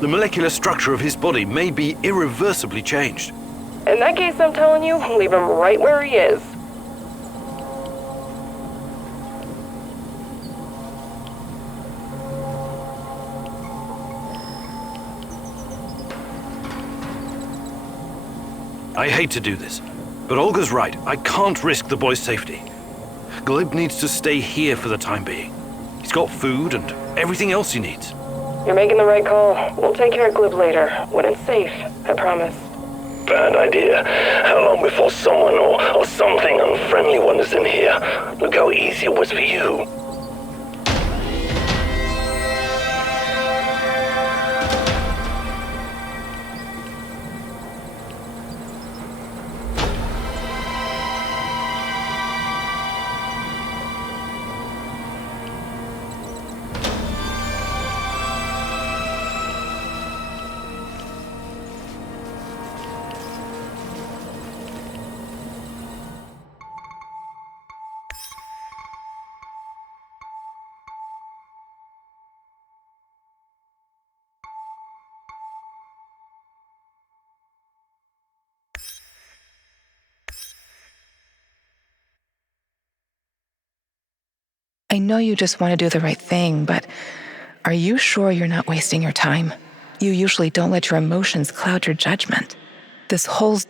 The molecular structure of his body may be irreversibly changed. In that case, I'm telling you, leave him right where he is. I hate to do this, but Olga's right. I can't risk the boy's safety. Gleb needs to stay here for the time being. He's got food and everything else he needs. You're making the right call. We'll take care of Glib later, when it's safe, I promise. Bad idea. How long before someone or something unfriendly wanders in here? Look how easy it was for you. I know you just want to do the right thing, but are you sure you're not wasting your time? You usually don't let your emotions cloud your judgment. This whole...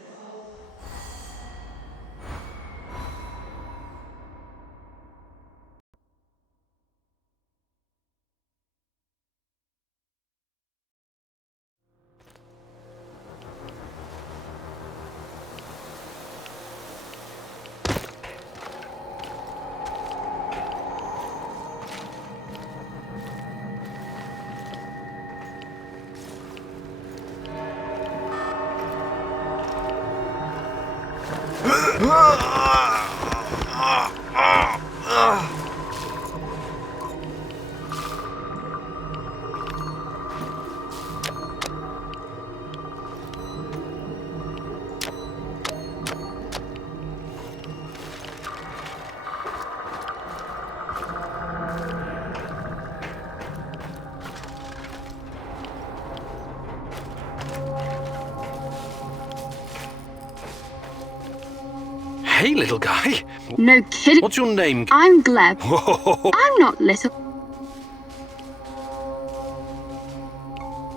Hey, little guy. No kidding. What's your name? I'm Gleb. Whoa. I'm not little.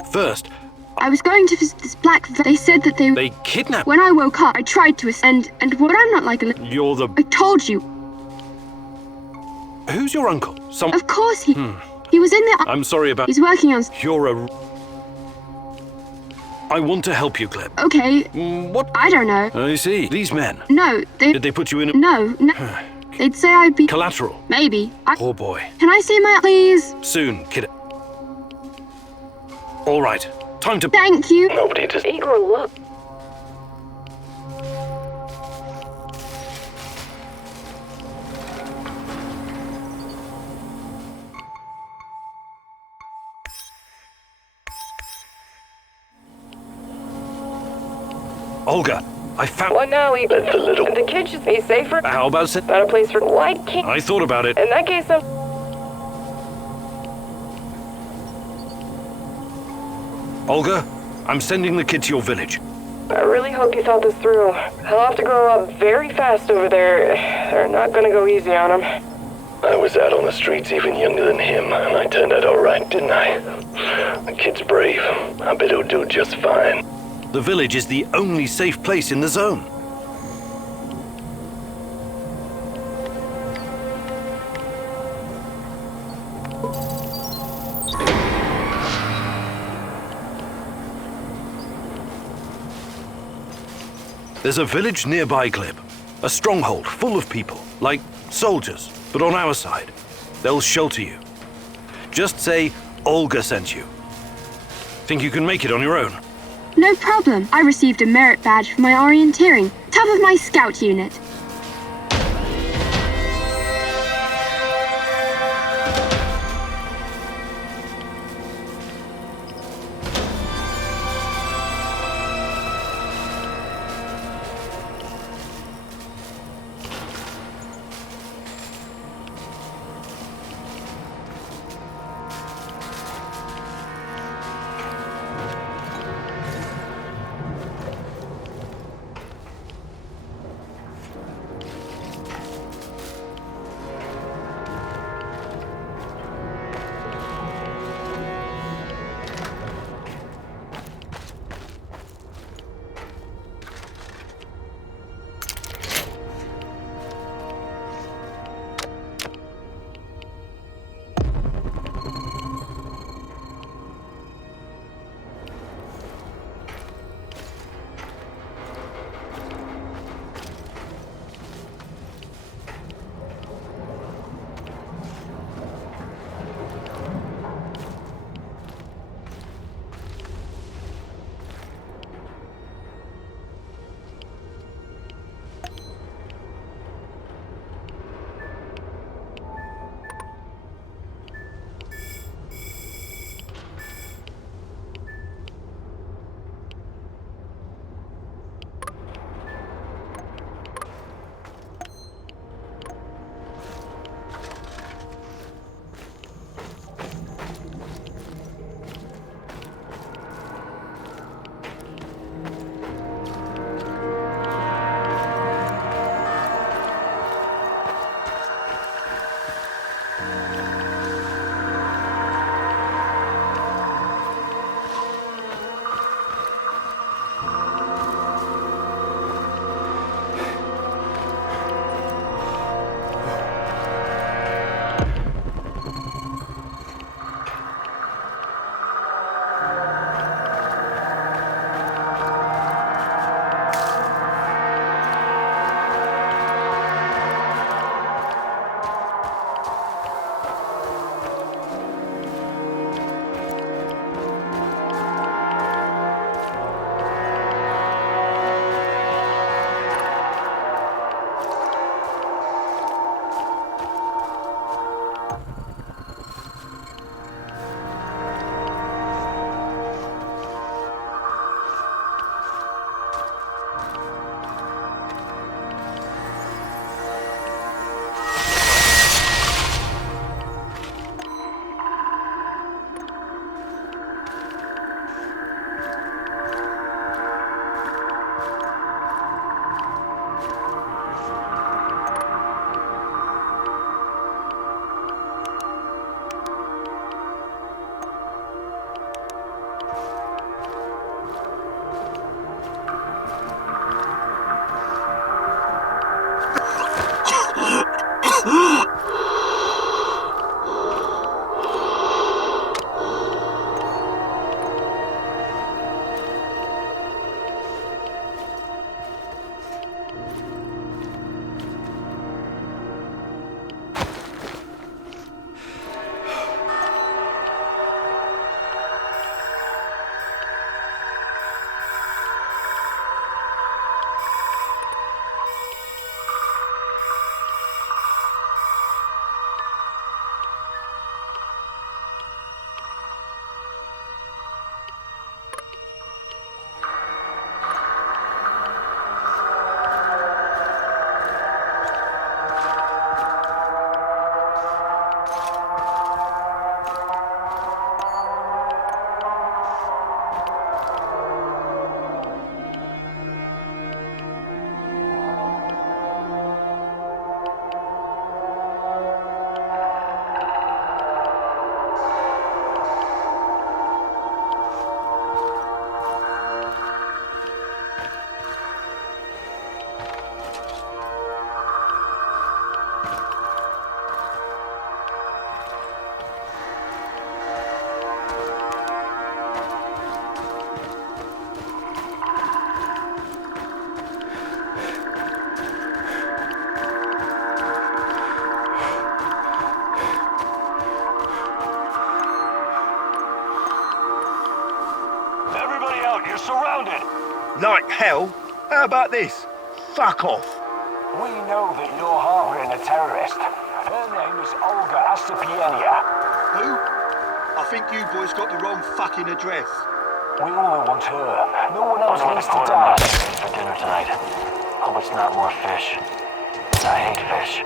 First, I was going to visit this black... They said that they kidnapped... When I woke up, I tried to... And what I'm not like a little... You're the... I told you. Who's your uncle? Of course he... He was in the... I'm sorry about... He's working on... You're a... I want to help you, Gleb. Okay. What? I don't know. I see. These men. No, Did they put you in a... No. They'd say I'd be... Collateral. Maybe. Poor boy. Can I see my... Please? Soon, kid. All right. Time to... Thank you. Nobody does... Igor, look. Olga, I found... What now, Igor? Let the little... The kid should be safer. How about... Not a place for... Why can't... I thought about it. In that case, I'm... Olga, I'm sending the kid to your village. I really hope you thought this through. He'll have to grow up very fast over there. They're not gonna go easy on him. I was out on the streets even younger than him, and I turned out all right, didn't I? The kid's brave. I bet he'll do just fine. The village is the only safe place in the zone. There's a village nearby, Gleb. A stronghold full of people, like Soldiers, but on our side. They'll shelter you. Just say Olga sent you. Think you can make it on your own? No problem. I received a merit badge for my orienteering. Top of my scout unit. Like hell? How about this? Fuck off. We know that you're harboring a terrorist. Her name is Olga Astapienia. Who? I think you boys got the wrong fucking address. We only want her. No one else needs to die. For dinner tonight. Hope it's not more fish. I hate fish.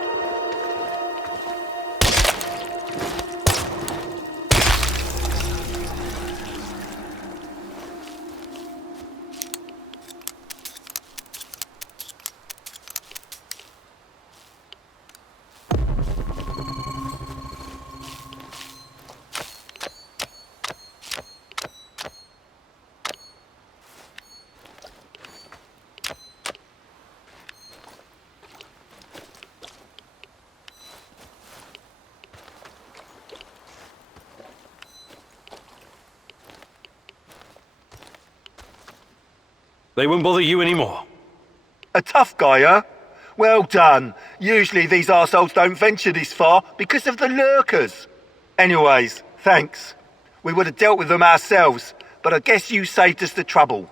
They won't bother you anymore. A tough guy, huh? Well done. Usually these arseholes don't venture this far because of the lurkers. Anyways, thanks. We would have dealt with them ourselves, but I guess you saved us the trouble.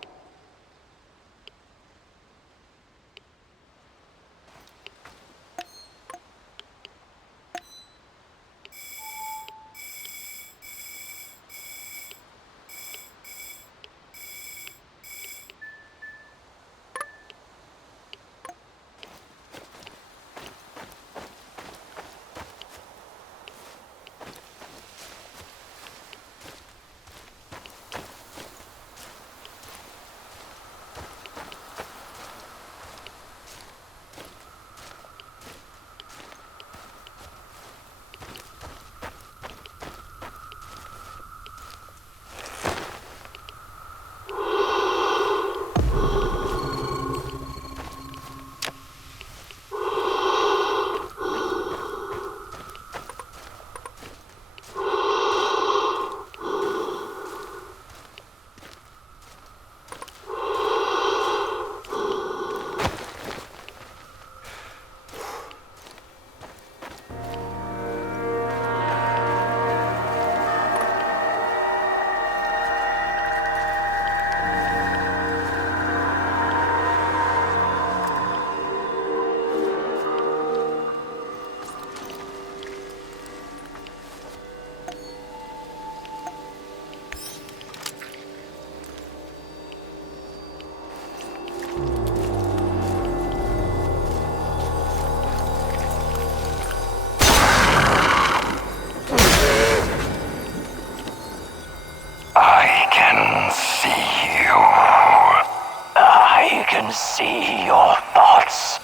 See your thoughts.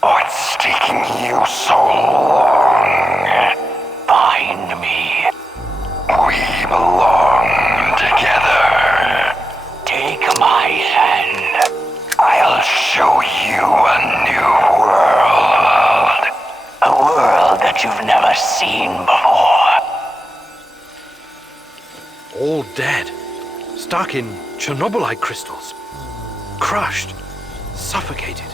What's taking you so long? Find me. We belong together. Take my hand. I'll show you a new world. A world that you've never seen before. All dead. Stuck in Chernobylite crystals. Crushed. Suffocated.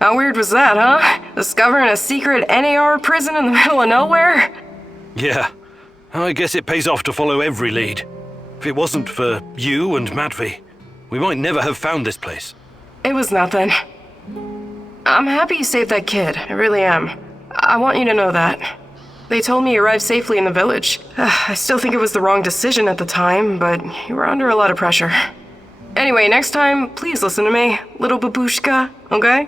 How weird was that, huh? Discovering a secret NAR prison in the middle of nowhere? Yeah, I guess it pays off to follow every lead. If it wasn't for you and Matvey, we might never have found this place. It was nothing. I'm happy you saved that kid, I really am. I want you to know that. They told me you arrived safely in the village. I still think it was the wrong decision at the time, but you were under a lot of pressure. Anyway, next time, please listen to me, little babushka, okay?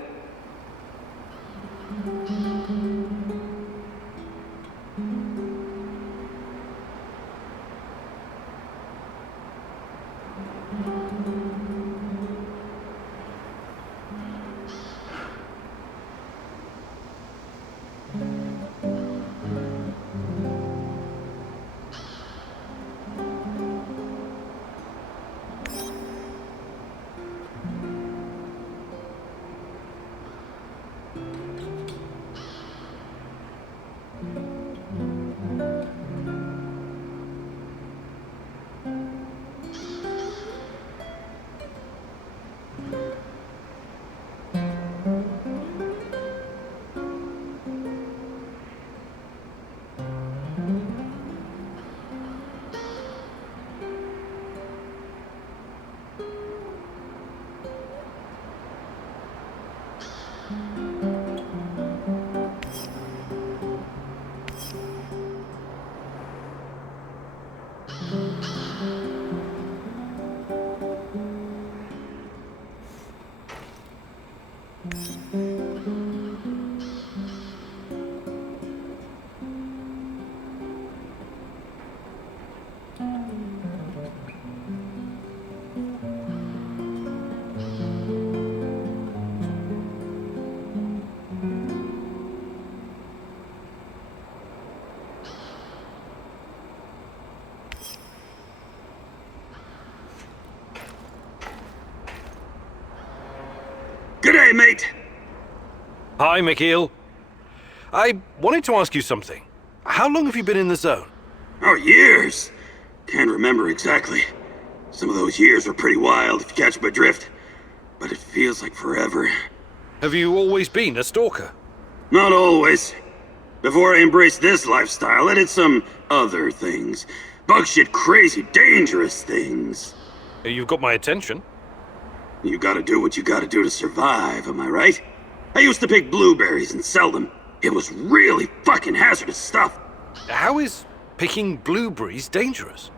G'day, mate. Hi, Mikhail. I wanted to ask you something. How long have you been in the zone? Oh, years. Can't remember exactly. Some of those years were pretty wild, if you catch my drift. But it feels like forever. Have you always been a stalker? Not always. Before I embraced this lifestyle, I did some other things. Bug shit, crazy, dangerous things. You've got my attention. You gotta do what you gotta do to survive, am I right? I used to pick blueberries and sell them. It was really fucking hazardous stuff. How is picking blueberries dangerous?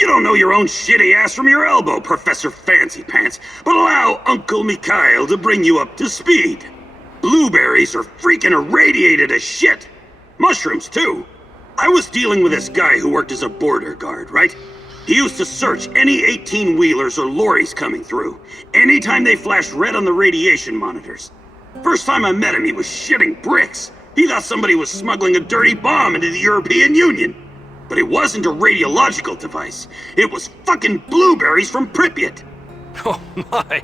You don't know your own shitty ass from your elbow, Professor Fancy Pants, but allow Uncle Mikhail to bring you up to speed. Blueberries are freaking irradiated as shit. Mushrooms, too. I was dealing with this guy who worked as a border guard, right? He used to search any 18-wheelers or lorries coming through, anytime they flashed red on the radiation monitors. First time I met him, he was shitting bricks. He thought somebody was smuggling a dirty bomb into the European Union. But it wasn't a radiological device. It was fucking blueberries from Pripyat. Oh my.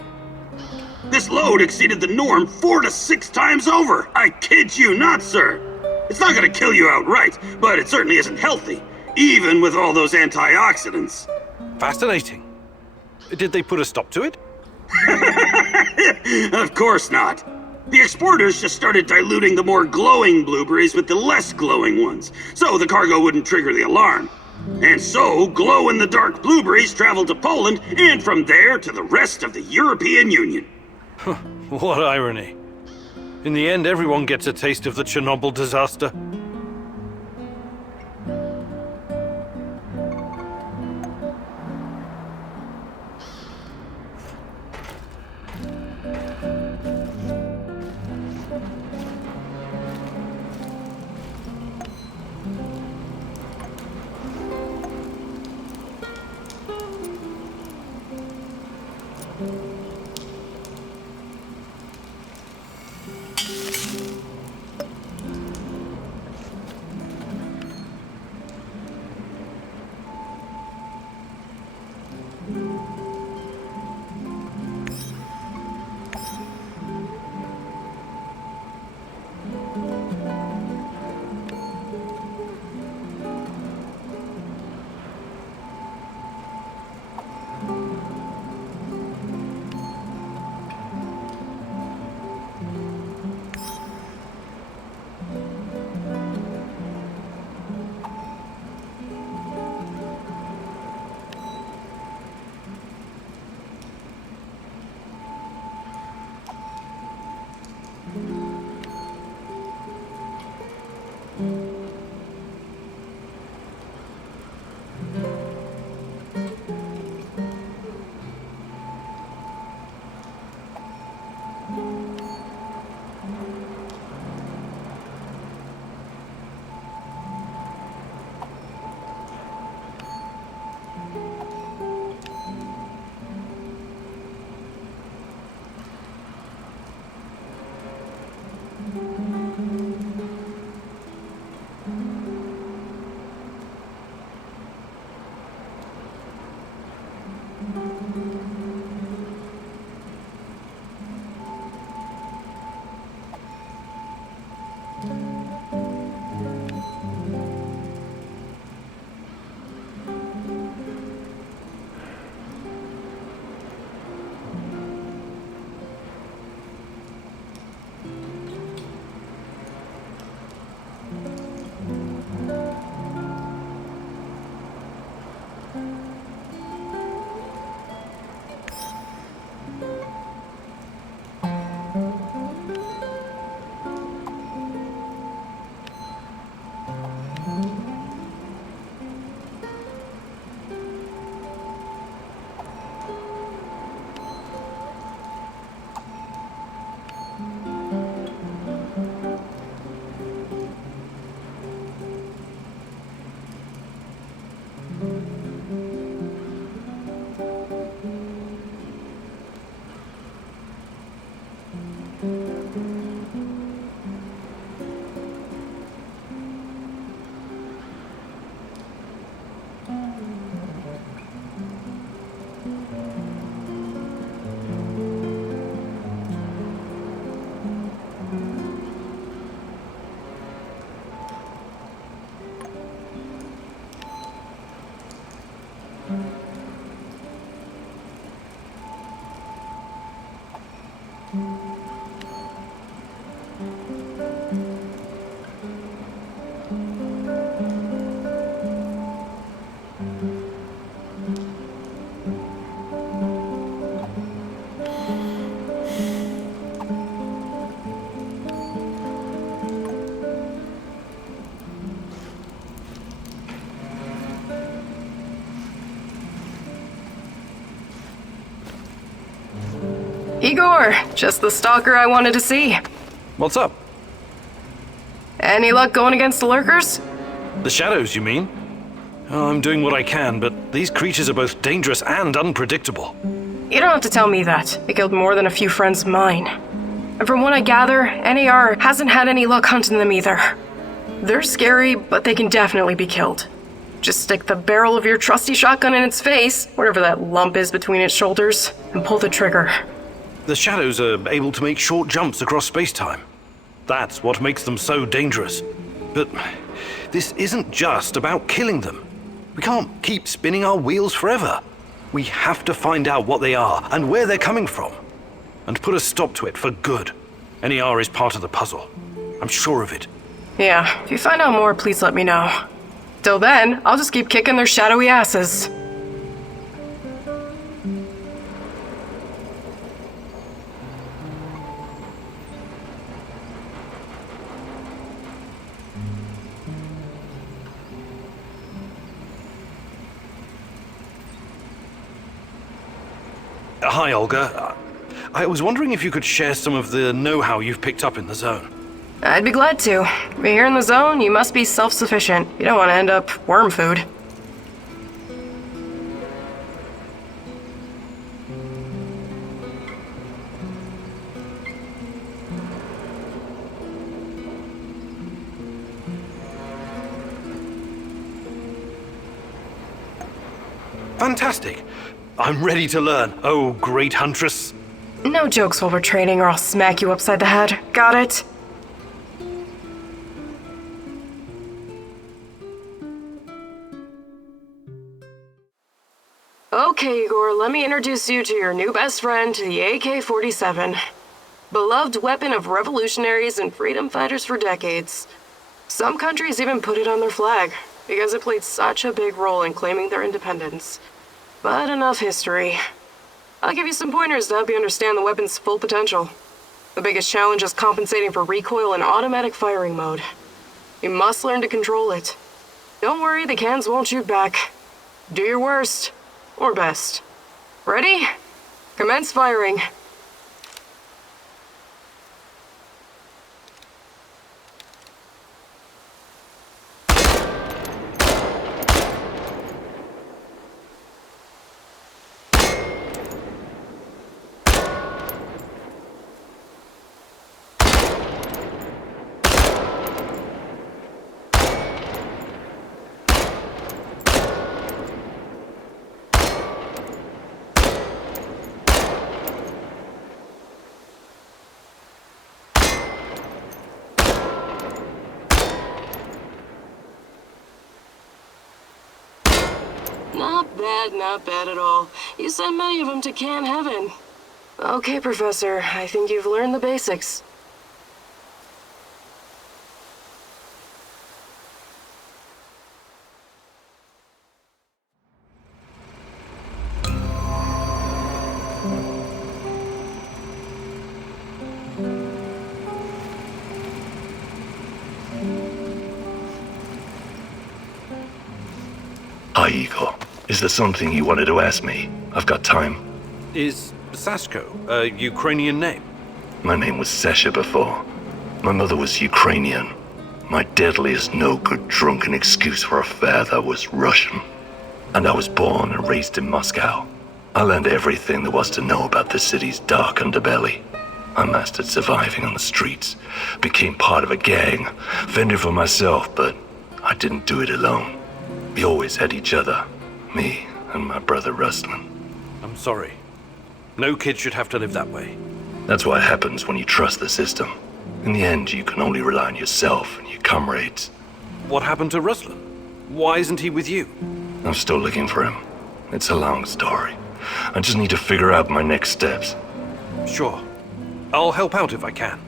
This load exceeded the norm 4 to 6 times over. I kid you not, sir. It's not gonna kill you outright, but it certainly isn't healthy. Even with all those antioxidants. Fascinating. Did they put a stop to it? Of course not. The exporters just started diluting the more glowing blueberries with the less glowing ones, so the cargo wouldn't trigger the alarm. And so, glow-in-the-dark blueberries traveled to Poland, and from there to the rest of the European Union. What irony. In the end, everyone gets a taste of the Chernobyl disaster. Igor, just the stalker I wanted to see. What's up? Any luck going against the lurkers? The shadows, you mean? Oh, I'm doing what I can, but these creatures are both dangerous and unpredictable. You don't have to tell me that. They killed more than a few friends of mine. And from what I gather, NAR hasn't had any luck hunting them either. They're scary, but they can definitely be killed. Just stick the barrel of your trusty shotgun in its face, whatever that lump is between its shoulders, and pull the trigger. The shadows are able to make short jumps across space-time. That's what makes them so dangerous. But this isn't just about killing them. We can't keep spinning our wheels forever. We have to find out what they are and where they're coming from, and put a stop to it for good. NER is part of the puzzle. I'm sure of it. Yeah, if you find out more, please let me know. Till then, I'll just keep kicking their shadowy asses. Hi, Olga. I was wondering if you could share some of the know-how you've picked up in the zone. I'd be glad to. But here in the zone, you must be self-sufficient. You don't want to end up worm food. Fantastic. I'm ready to learn, oh great huntress. No jokes while we're training or I'll smack you upside the head. Got it? Okay, Igor, let me introduce you to your new best friend, the AK-47. Beloved weapon of revolutionaries and freedom fighters for decades. Some countries even put it on their flag, because it played such a big role in claiming their independence. But enough history. I'll give you some pointers to help you understand the weapon's full potential. The biggest challenge is compensating for recoil in automatic firing mode. You must learn to control it. Don't worry, the cans won't shoot back. Do your worst. Or best. Ready? Commence firing. Not bad at all. You sent many of them to Can Heaven. Okay, Professor, I think you've learned the basics. Hi, Igor. Is there something you wanted to ask me? I've got time. Is Sasko a Ukrainian name? My name was Sasha before. My mother was Ukrainian. My deadliest no-good drunken excuse for a father was Russian. And I was born and raised in Moscow. I learned everything there was to know about the city's dark underbelly. I mastered surviving on the streets, became part of a gang, fended for myself, but I didn't do it alone. We always had each other, me and my brother Ruslan. I'm sorry. No kid should have to live that way. That's what happens when you trust the system. In the end, you can only rely on yourself and your comrades. What happened to Ruslan? Why isn't he with you? I'm still looking for him. It's a long story. I just need to figure out my next steps. Sure. I'll help out if I can.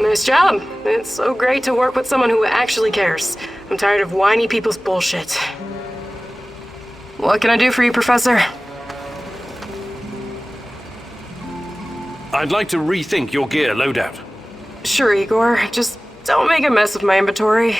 Nice job. It's so great to work with someone who actually cares. I'm tired of whiny people's bullshit. What can I do for you, Professor? I'd like to rethink your gear loadout. Sure, Igor. Just don't make a mess of my inventory.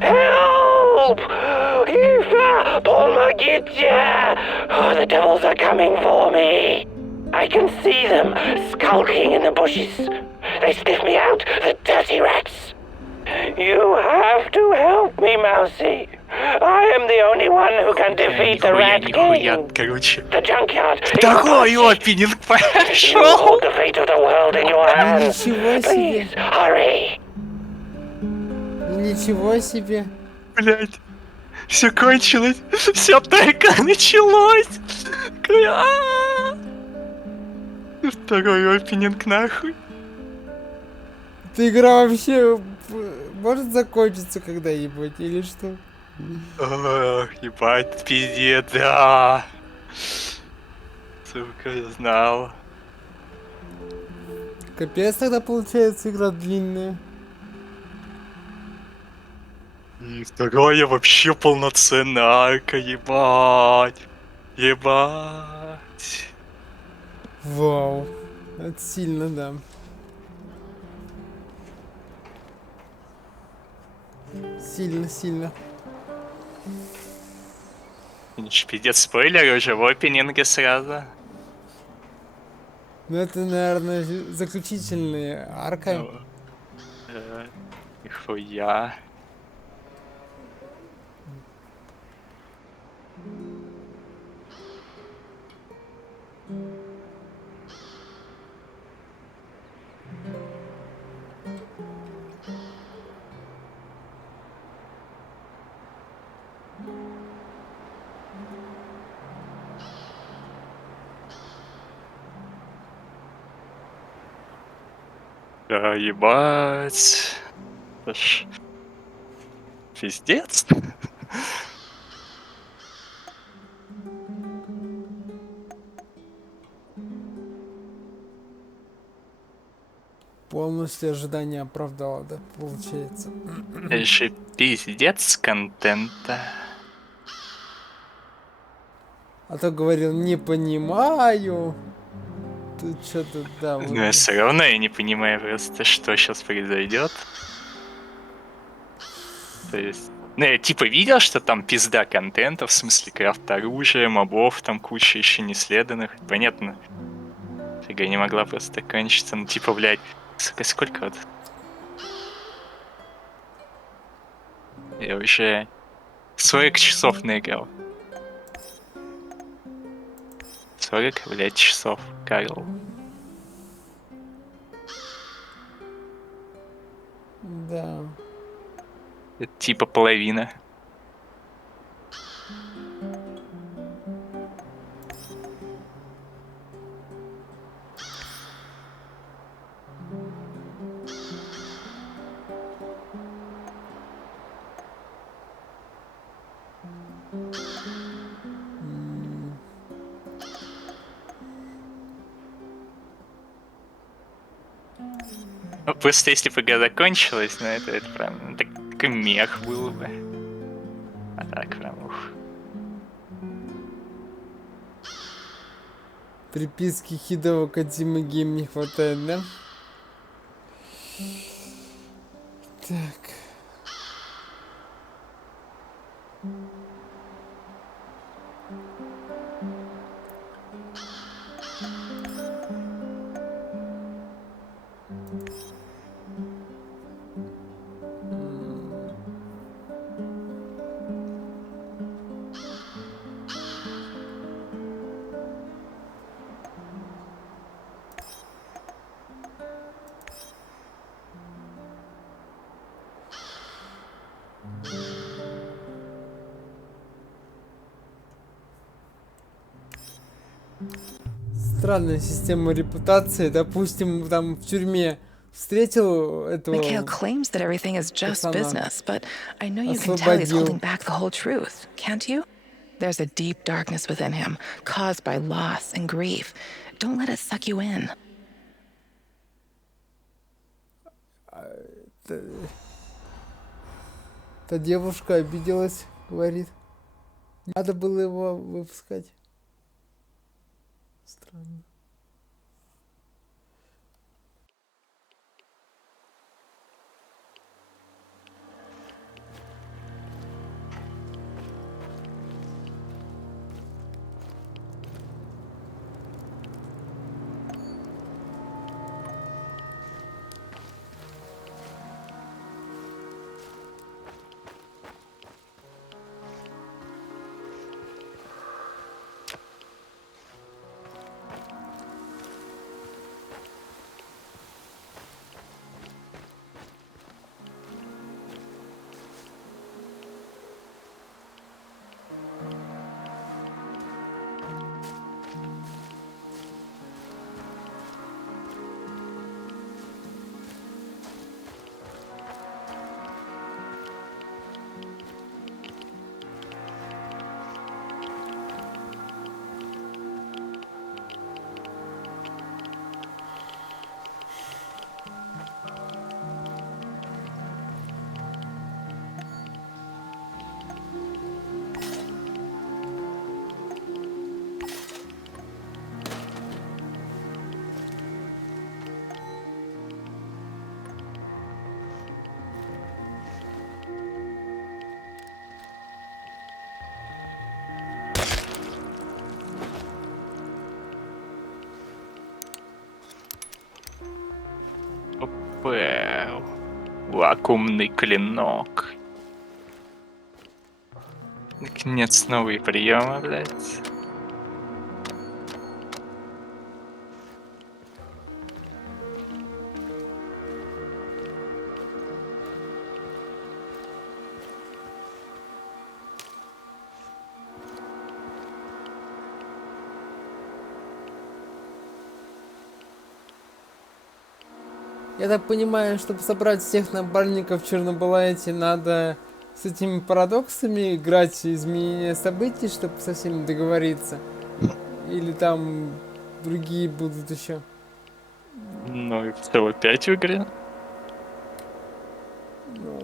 Help! Eva! Помогите! Oh, the devils are coming for me! I can see them, skulking in the bushes. They sniff me out, the dirty rats! You have to help me, Mousy. I am the only one who can defeat the Rat King. Короче. The junkyard. Такой опенинг You пошел! hold the fate of the world in your hands. Ничего себе. Please, hurry. Ничего себе. Блять. Все кончилось. Все только началось. Второй опенинг нахуй. Эта игра вообще может закончиться когда-нибудь или что? Ох, ебать, пиздец, да. Сука, я знал. Капец, тогда получается игра длинная. И вторая вообще полноценная арка, ебать. Ебать. Вау. Это сильно, да. Сильно. Пиздец, спойлер уже в опенинге сразу. Ну это, наверное, заключительная арка. Нихуя. Да, ебать. Это ж... Пиздец. Полностью ожидание оправдало, да, получается. Это же пиздец контента. А то говорил, не понимаю. Тут что-то, да. Вот. Но все равно я не понимаю просто, что сейчас произойдет. То есть... Ну, я типа видел, что там пизда контента, в смысле крафт оружия, мобов, там куча еще неисследованных. Понятно. Фига не могла просто кончиться. Ну, типа, блядь, сука, сколько вот? Я уже 40 часов наиграл. 40, блядь, часов, Карл. Да. Это типа половина. Ну, просто если бы игра закончилась, ну это прям такой мех был бы. А так прям ух. Приписки Хидео Кодзимы Гейм не хватает, да? Так. Странная система репутации. Допустим, там в тюрьме встретил этого Mikhail claims that everything is just пацана. business, but I know you can tell he's Освободил. holding back the whole truth, can't you? There's a deep darkness within him, caused by loss and grief. Don't let it suck you in. Та девушка обиделась, говорит. Надо было его выпускать. Странно. Вау. Вакуумный клинок. Наконец, новые приемы, блядь. Я так понимаю, чтобы собрать всех напарников в Chernobylite, надо с этими парадоксами играть изменения событий, чтобы со всеми договориться. Или там другие будут еще. Ну и всего 5 в игре.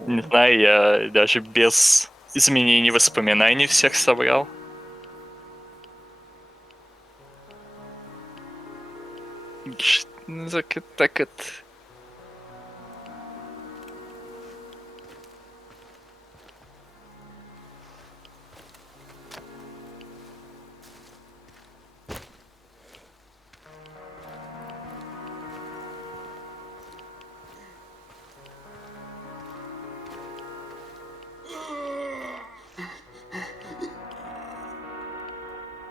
Не знаю, я даже без изменений воспоминаний всех собрал. Ну так это...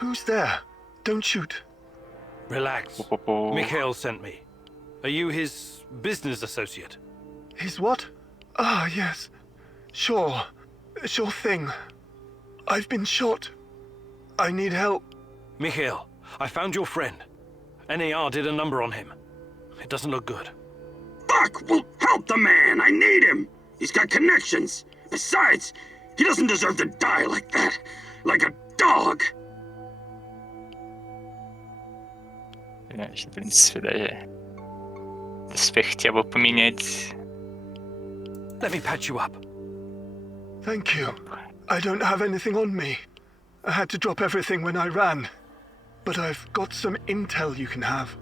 Who's there? Don't shoot. Relax. Mikhail sent me. Are you his business associate? His what? Ah, yes. Sure. Sure thing. I've been shot. I need help. Mikhail, I found your friend. NAR did a number on him. It doesn't look good. Fuck! Well, help the man! I need him! He's got connections. Besides, he doesn't deserve to die like that. Like a dog. В принципе, даже доспех хотя бы поменять. Let me patch you up. Thank you. I don't have anything on me. I had to drop everything when I ran. But I've got some intel you can have.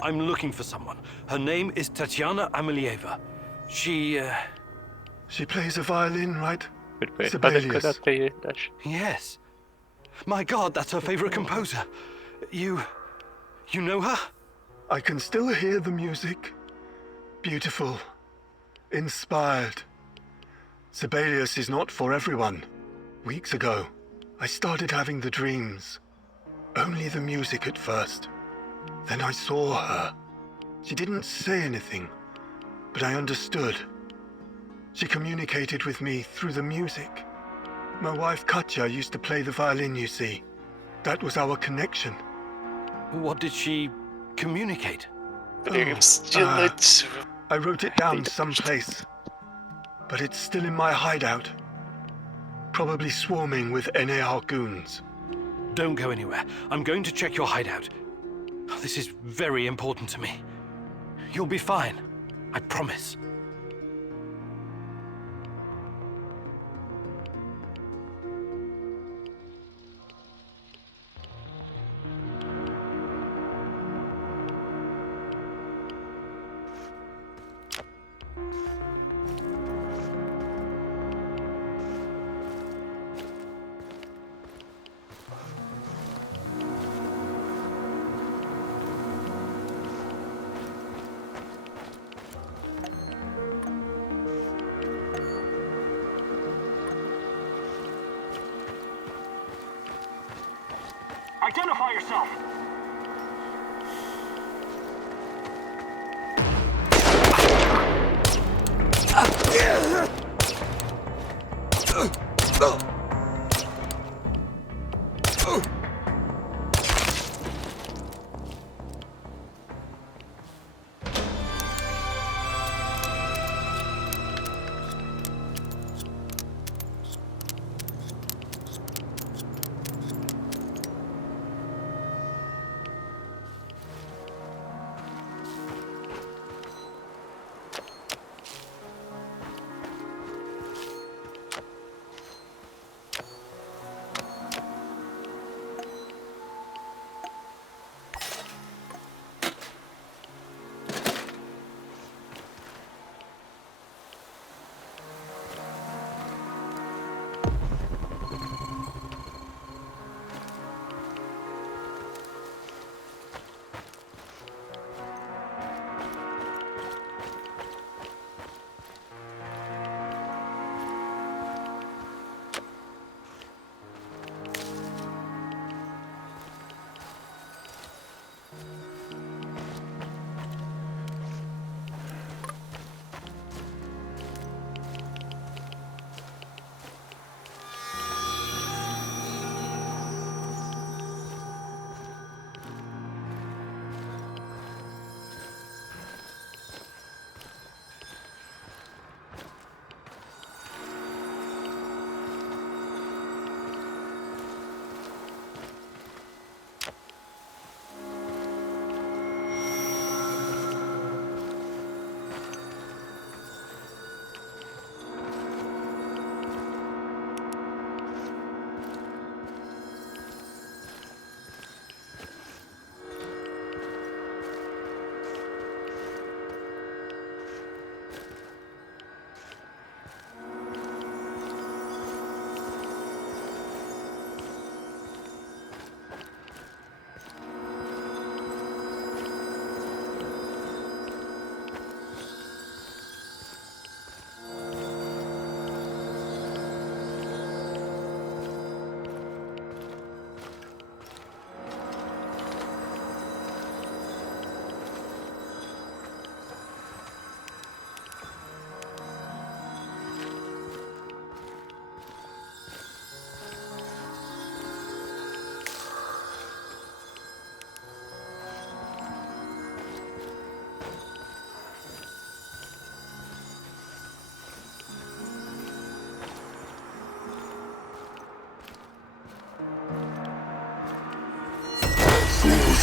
I'm looking for someone. Her name is Tatiana Amelieva. She plays a violin, right? Куда ты едешь дальше? Yes. My God, that's her favorite composer. You know her? I can still hear the music. Beautiful. Inspired. Sibelius is not for everyone. Weeks ago, I started having the dreams. Only the music at first. Then I saw her. She didn't say anything, but I understood. She communicated with me through the music. My wife Katya used to play the violin, you see. That was our connection. What did she communicate? I wrote it down someplace. But it's still in my hideout. Probably swarming with NAR goons. Don't go anywhere. I'm going to check your hideout. This is very important to me. You'll be fine. I promise. Identify yourself!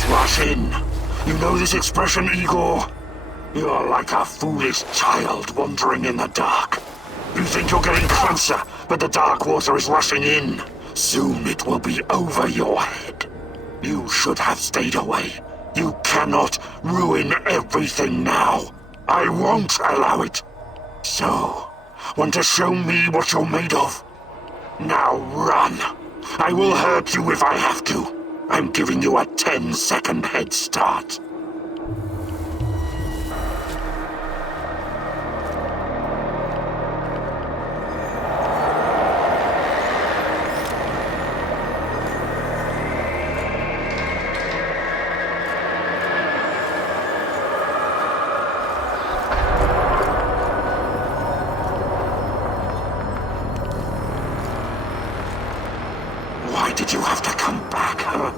Rush in. You know this expression, Igor? You're like a foolish child wandering in the dark. You think you're getting closer, but the dark water is rushing in. Soon it will be over your head. You should have stayed away. You cannot ruin everything now. I won't allow it. So, want to show me what you're made of? Now run. I will hurt you if I have to. I'm giving you a 10-second head start. Why did you have to come back, huh?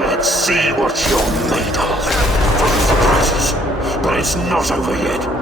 Let's see what you're made of. Full of surprises, but it's not over yet.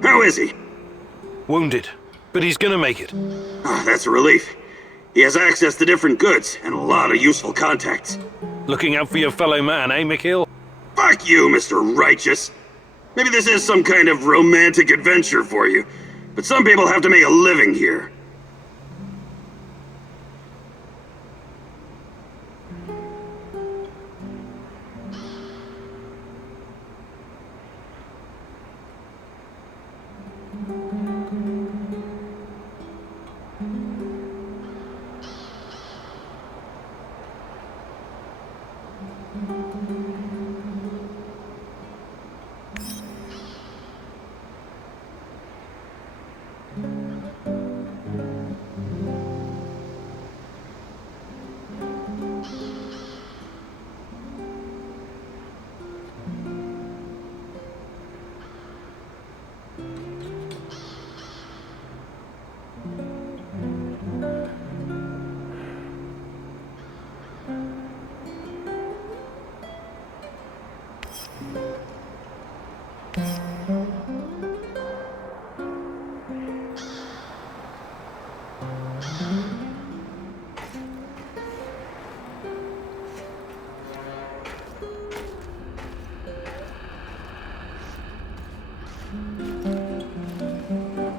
How is he? Wounded, but he's gonna make it. That's a relief. He has access to different goods and a lot of useful contacts. Looking out for your fellow man, eh, Mikhail? Fuck you, Mr. Righteous. Maybe this is some kind of romantic adventure for you, but some people have to make a living here.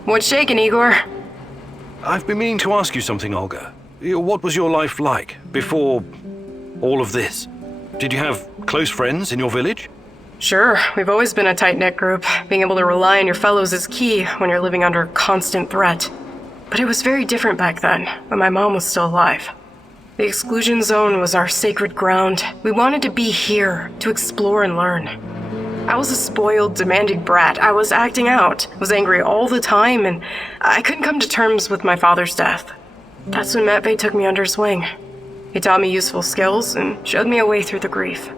What's shaking, Igor? I've been meaning to ask you something, Olga. What was your life like before all of this? Did you have close friends in your village? Sure, we've always been a tight-knit group. Being able to rely on your fellows is key when you're living under constant threat. But it was very different back then, when my mom was still alive. The exclusion zone was our sacred ground. We wanted to be here, to explore and learn. I was a spoiled, demanding brat. I was acting out, was angry all the time, and I couldn't come to terms with my father's death. That's when Matvey took me under his wing. He taught me useful skills and showed me a way through the grief.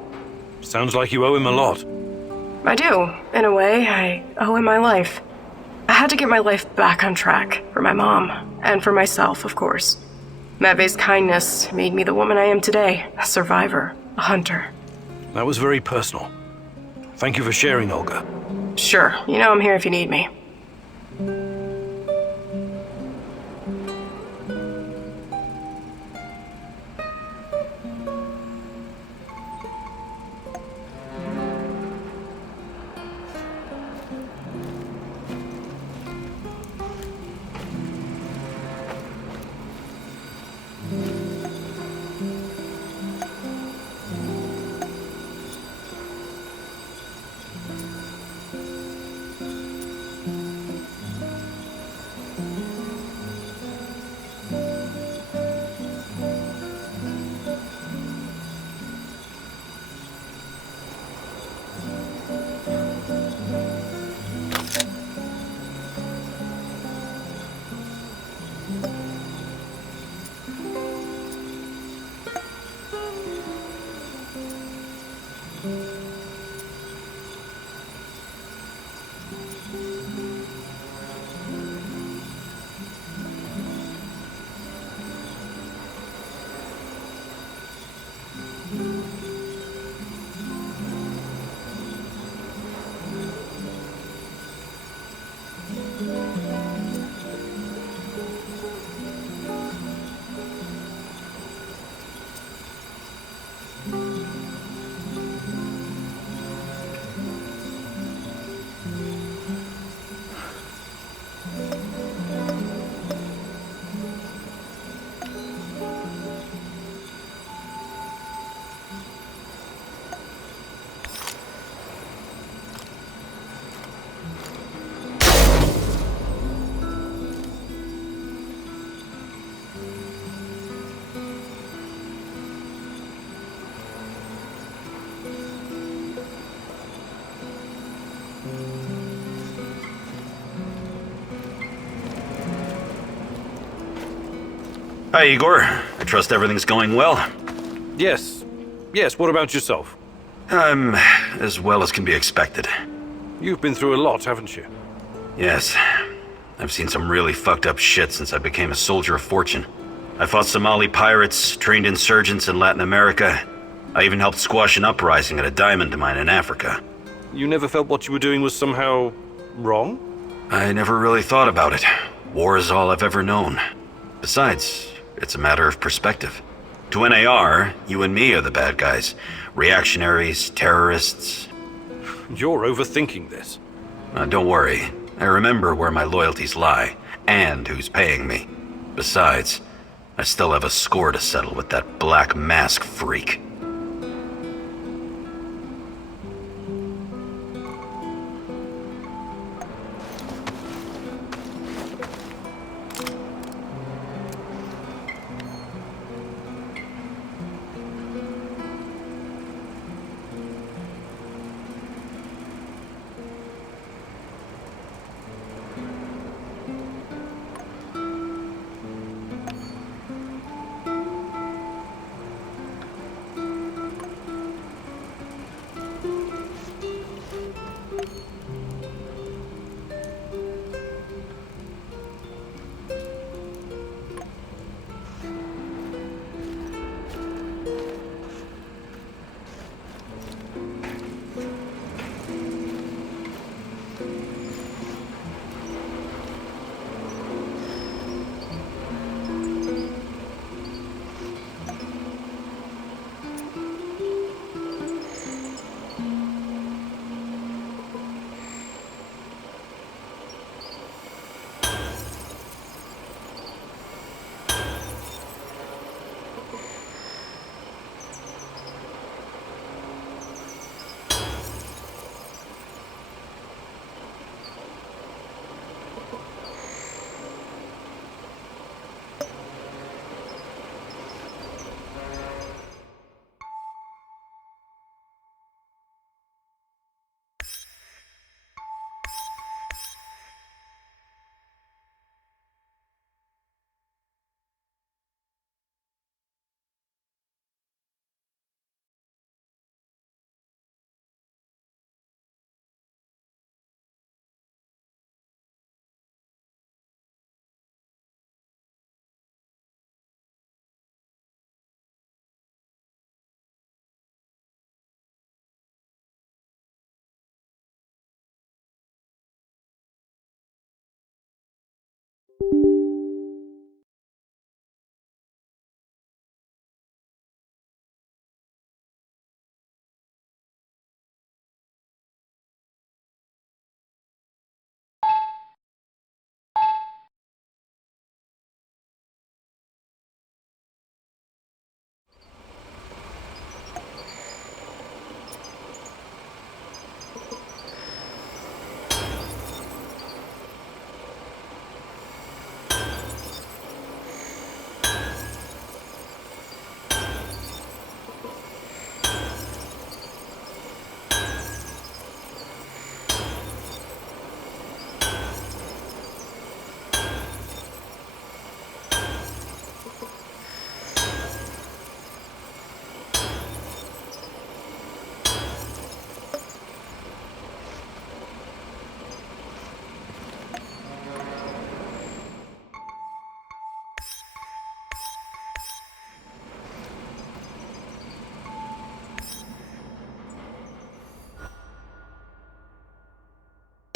Sounds like you owe him a lot. I do. In a way, I owe him my life. I had to get my life back on track, for my mom, and for myself, of course. Matvey's kindness made me the woman I am today, a survivor, a hunter. That was very personal. Thank you for sharing, Olga. Sure, you know I'm here if you need me. Hi, Igor. I trust everything's going well. Yes. Yes, what about yourself? I'm as well as can be expected. You've been through a lot, haven't you? Yes. I've seen some really fucked up shit since I became a soldier of fortune. I fought Somali pirates, trained insurgents in Latin America. I even helped squash an uprising at a diamond mine in Africa. You never felt what you were doing was somehow wrong? I never really thought about it. War is all I've ever known. Besides, it's a matter of perspective. To NAR, you and me are the bad guys. Reactionaries, terrorists. You're overthinking this. Don't worry. I remember where my loyalties lie, and who's paying me. Besides, I still have a score to settle with that Black Mask freak.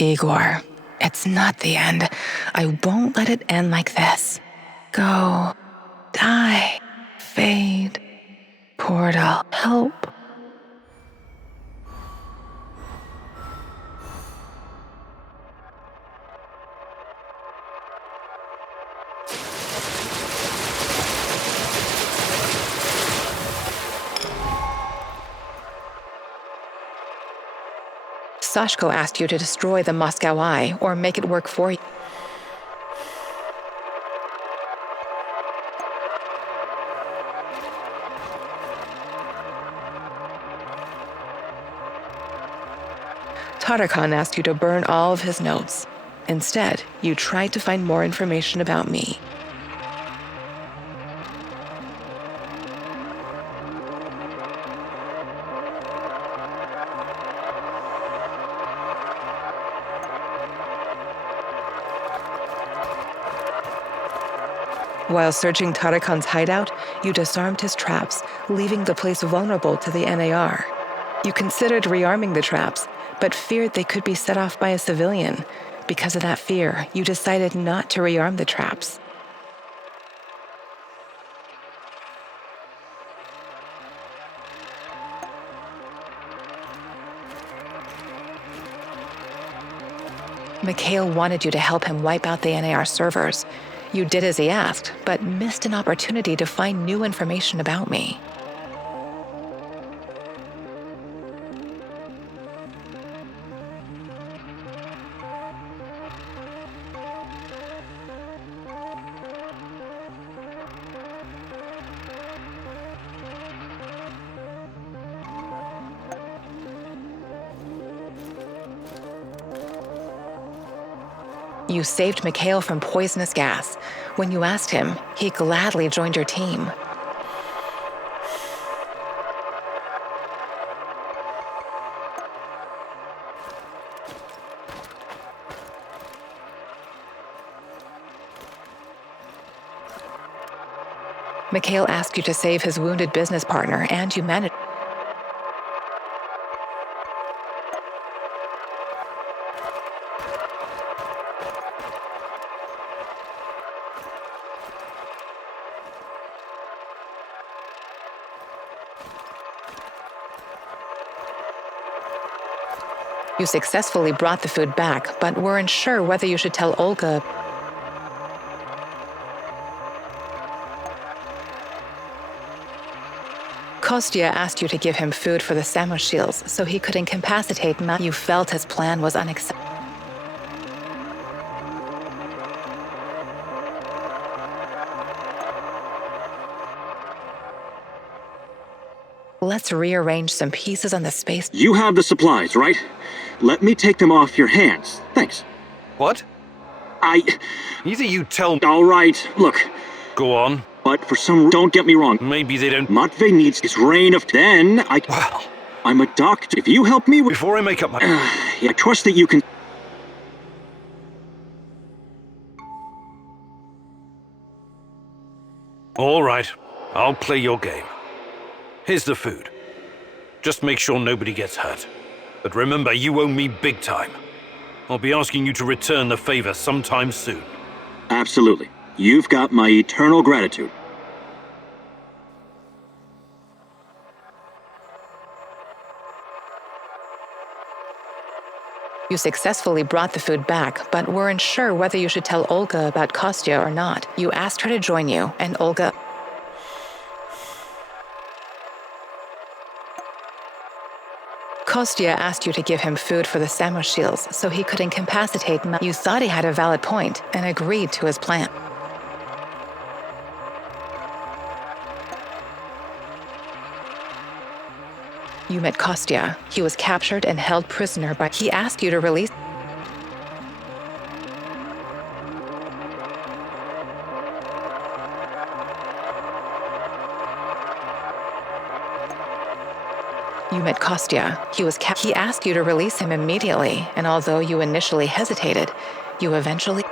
Igor, it's not the end. I won't let it end like this. Go. Die. Fade. Portal. Help. Sashko asked you to destroy the Moscow Eye or make it work for you. Tarkhan asked you to burn all of his notes. Instead, you tried to find more information about me. While searching Tarakhan's hideout, you disarmed his traps, leaving the place vulnerable to the NAR. You considered rearming the traps, but feared they could be set off by a civilian. Because of that fear, you decided not to rearm the traps. Mikhail wanted you to help him wipe out the NAR servers. You did as he asked, but missed an opportunity to find new information about me. You saved Mikhail from poisonous gas. When you asked him, he gladly joined your team. Mikhail asked you to save his wounded business partner, and you managed. You successfully brought the food back, but were unsure whether you should tell Olga. Kostya asked you to give him food for the Samoshils so he could incapacitate Ma. You felt his plan was unacceptable. Let's rearrange some pieces on the space. You have the supplies, right? Let me take them off your hands. Thanks. What? Either you tell me. All right, look. Go on. But for some, don't get me wrong. Maybe they don't. Matvey needs his reign of. Then I. Well. I'm a doctor. If you help me with. Before I make up my. I trust that you can. All right. I'll play your game. Here's the food. Just make sure nobody gets hurt. But remember, you owe me big time. I'll be asking you to return the favor sometime soon. Absolutely. You've got my eternal gratitude. You successfully brought the food back, but were unsure whether you should tell Olga about Kostya or not. You asked her to join you, and Olga... Kostya asked you to give him food for the Samoshils so he could incapacitate Ma. You thought he had a valid point and agreed to his plan. You met Kostya. He was captured and held prisoner by... He asked you to release... You met Kostya. He asked you to release him immediately, and although you initially hesitated, you eventually...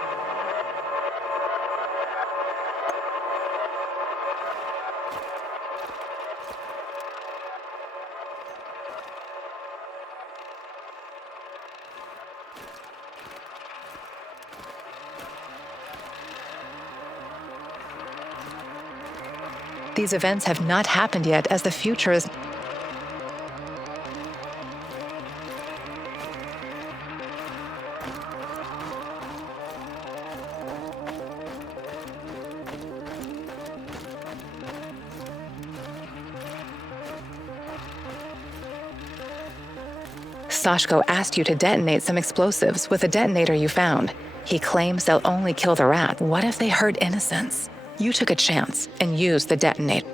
These events have not happened yet, as the future is... Sashko asked you to detonate some explosives with a detonator you found. He claims they'll only kill the rat. What if they hurt innocents? You took a chance and used the detonator.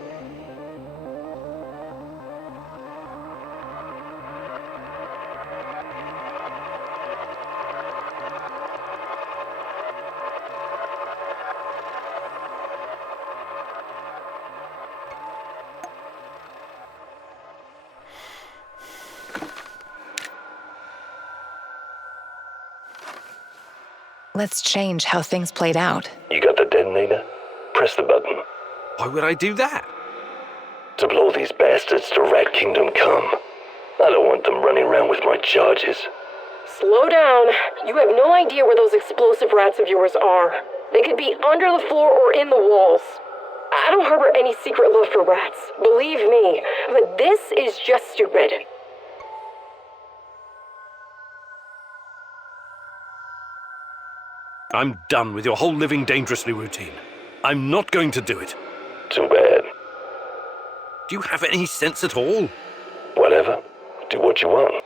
Let's change how things played out. You got the detonator? Press the button. Why would I do that? To blow these bastards to Rat Kingdom come. I don't want them running around with my charges. Slow down. You have no idea where those explosive rats of yours are. They could be under the floor or in the walls. I don't harbor any secret love for rats, believe me, but this is just stupid. I'm done with your whole living dangerously routine. I'm not going to do it. Too bad. Do you have any sense at all? Whatever. Do what you want.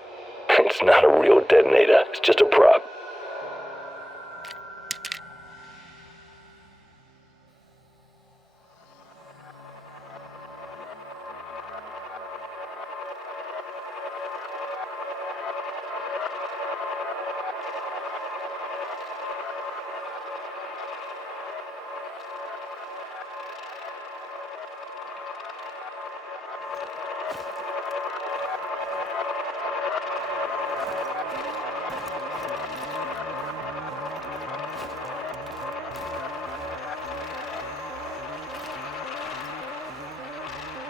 It's not a real detonator. It's just a prop.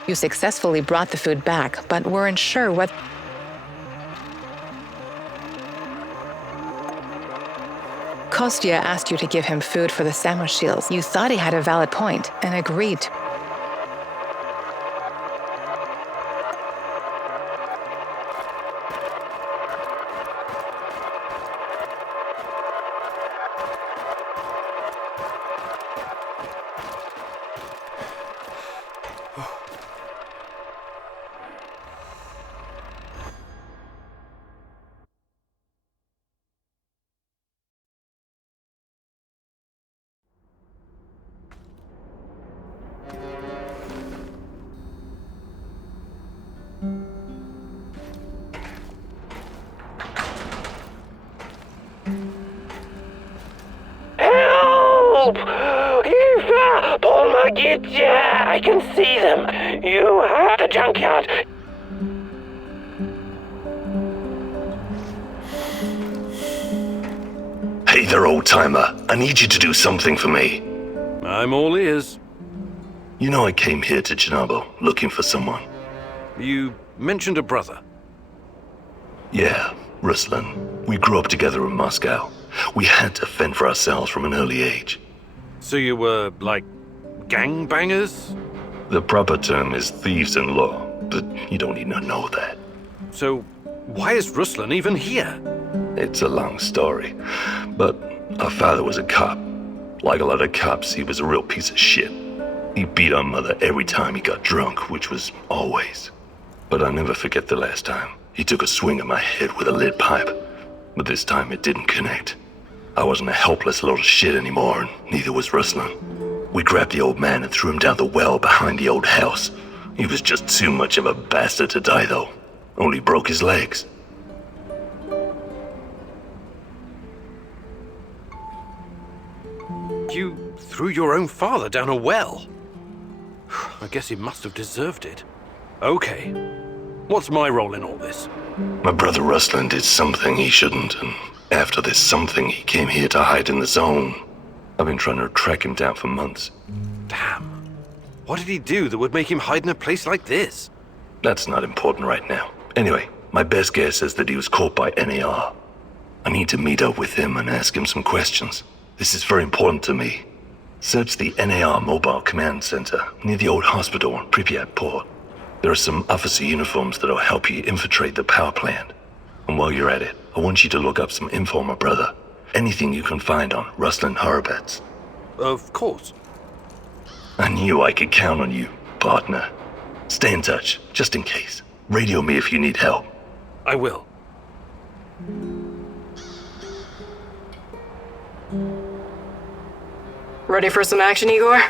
You successfully brought the food back, but weren't sure what... Kostya asked you to give him food for the Samoshils. You thought he had a valid point and agreed. Help! Eva! Polmagitya! I can see them! You are the junkyard! Hey there, old-timer. I need you to do something for me. I'm all ears. You know I came here to Chernobyl looking for someone. You mentioned a brother. Yeah, Ruslan. We grew up together in Moscow. We had to fend for ourselves from an early age. So you were, like, gangbangers? The proper term is thieves-in-law, but you don't need to know that. So why is Ruslan even here? It's a long story, but our father was a cop. Like a lot of cops, he was a real piece of shit. He beat our mother every time he got drunk, which was always. But I'll never forget the last time. He took a swing at my head with a lead pipe, but this time it didn't connect. I wasn't a helpless little shit anymore, and neither was Ruslan. We grabbed the old man and threw him down the well behind the old house. He was just too much of a bastard to die, though. Only broke his legs. You threw your own father down a well? I guess he must have deserved it. Okay. What's my role in all this? My brother Ruslan did something he shouldn't, and after this something, he came here to hide in the zone. I've been trying to track him down for months. Damn. What did he do that would make him hide in a place like this? That's not important right now. Anyway, my best guess is that he was caught by NAR. I need to meet up with him and ask him some questions. This is very important to me. Search the NAR Mobile Command Center near the old hospital on Pripyat Port. There are some officer uniforms that'll help you infiltrate the power plant. And while you're at it, I want you to look up some info on my brother. Anything you can find on Ruslan Horobets. Of course. I knew I could count on you, partner. Stay in touch, just in case. Radio me if you need help. I will. Ready for some action, Igor?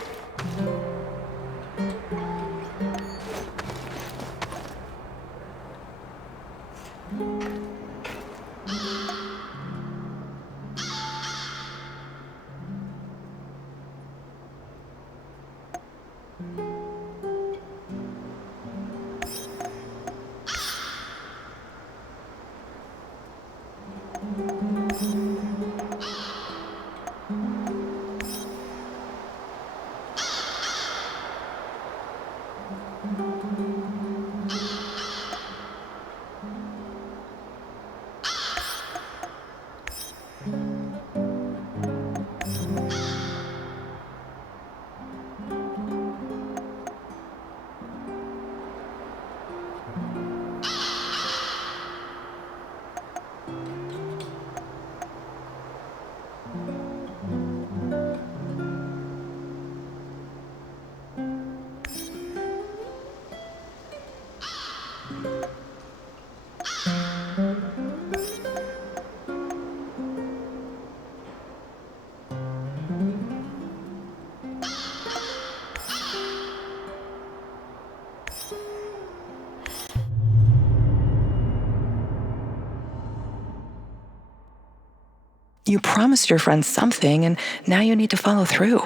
You promised your friend something, and now you need to follow through.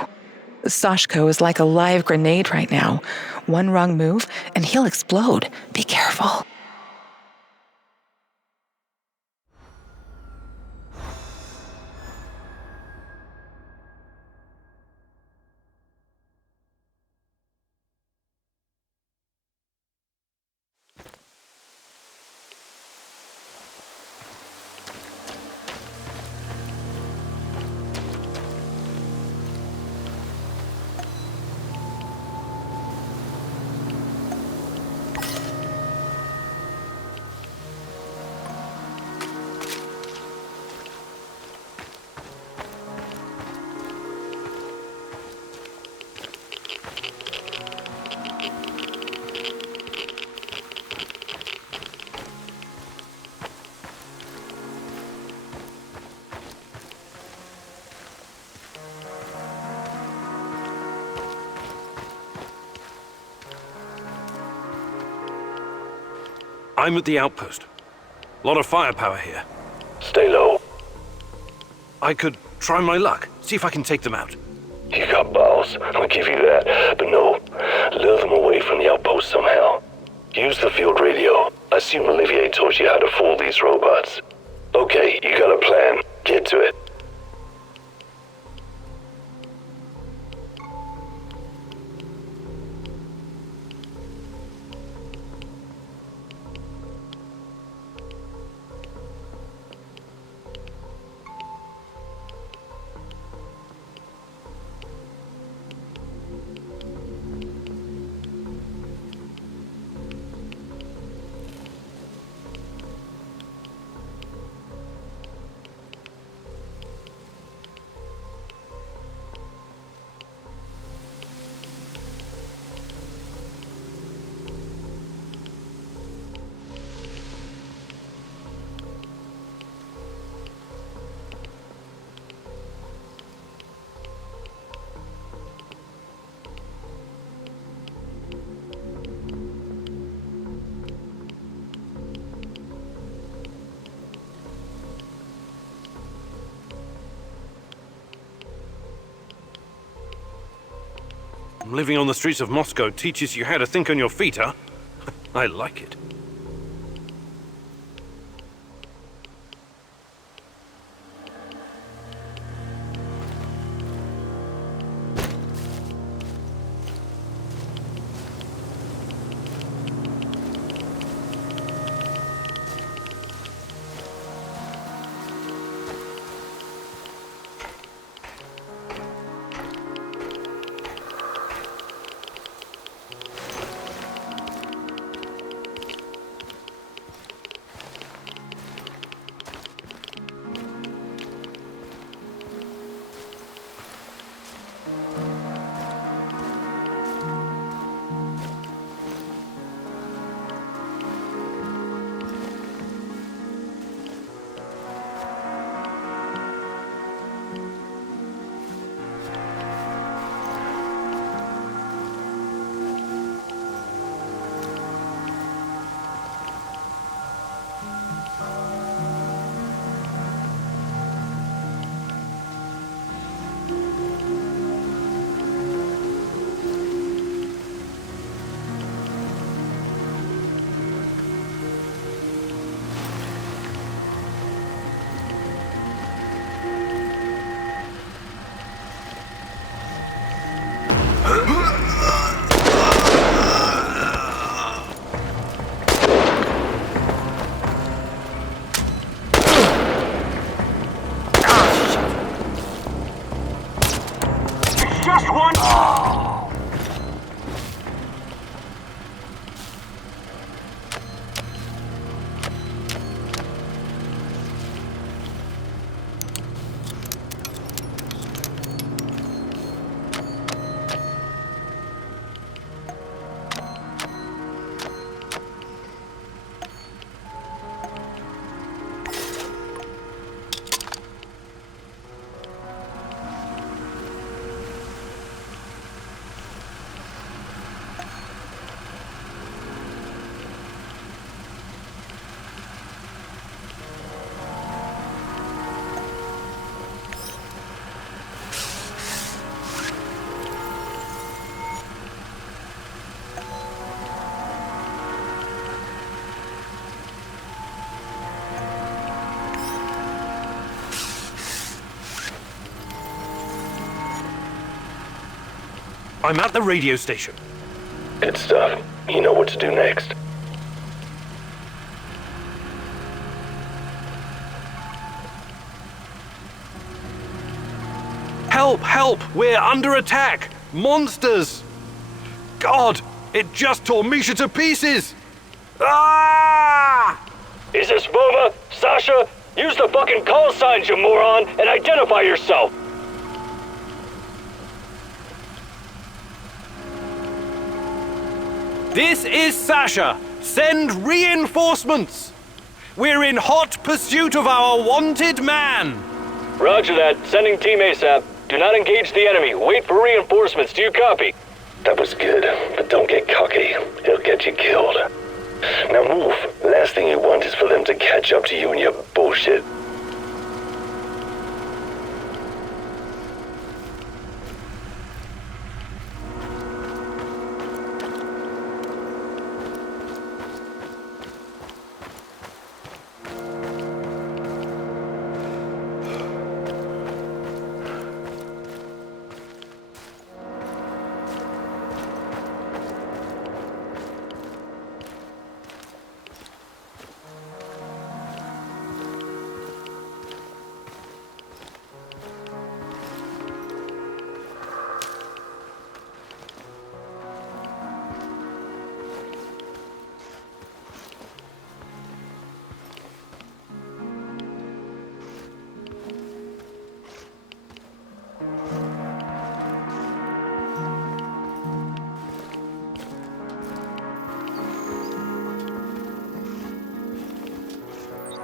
Sashko is like a live grenade right now. One wrong move, and he'll explode. Be careful. I'm at the outpost. A lot of firepower here. Stay low. I could try my luck, see if I can take them out. You got balls, I'll give you that. But no, lure them away from the outpost somehow. Use the field radio. I assume Olivier taught you how to fool these robots. Okay, you got a plan. Get to it. Living on the streets of Moscow teaches you how to think on your feet, huh? I like it. I'm at the radio station. Good stuff. You know what to do next. Help! Help! We're under attack! Monsters! God! It just tore Misha to pieces! Ah! Is this Vova? Sasha? Use the fucking call signs, you moron, and identify yourself! This is Sasha! Send reinforcements! We're in hot pursuit of our wanted man! Roger that. Sending team ASAP. Do not engage the enemy. Wait for reinforcements. Do you copy? That was good, but don't get cocky. It'll get you killed. Now move. Last thing you want is for them to catch up to you and your bullshit.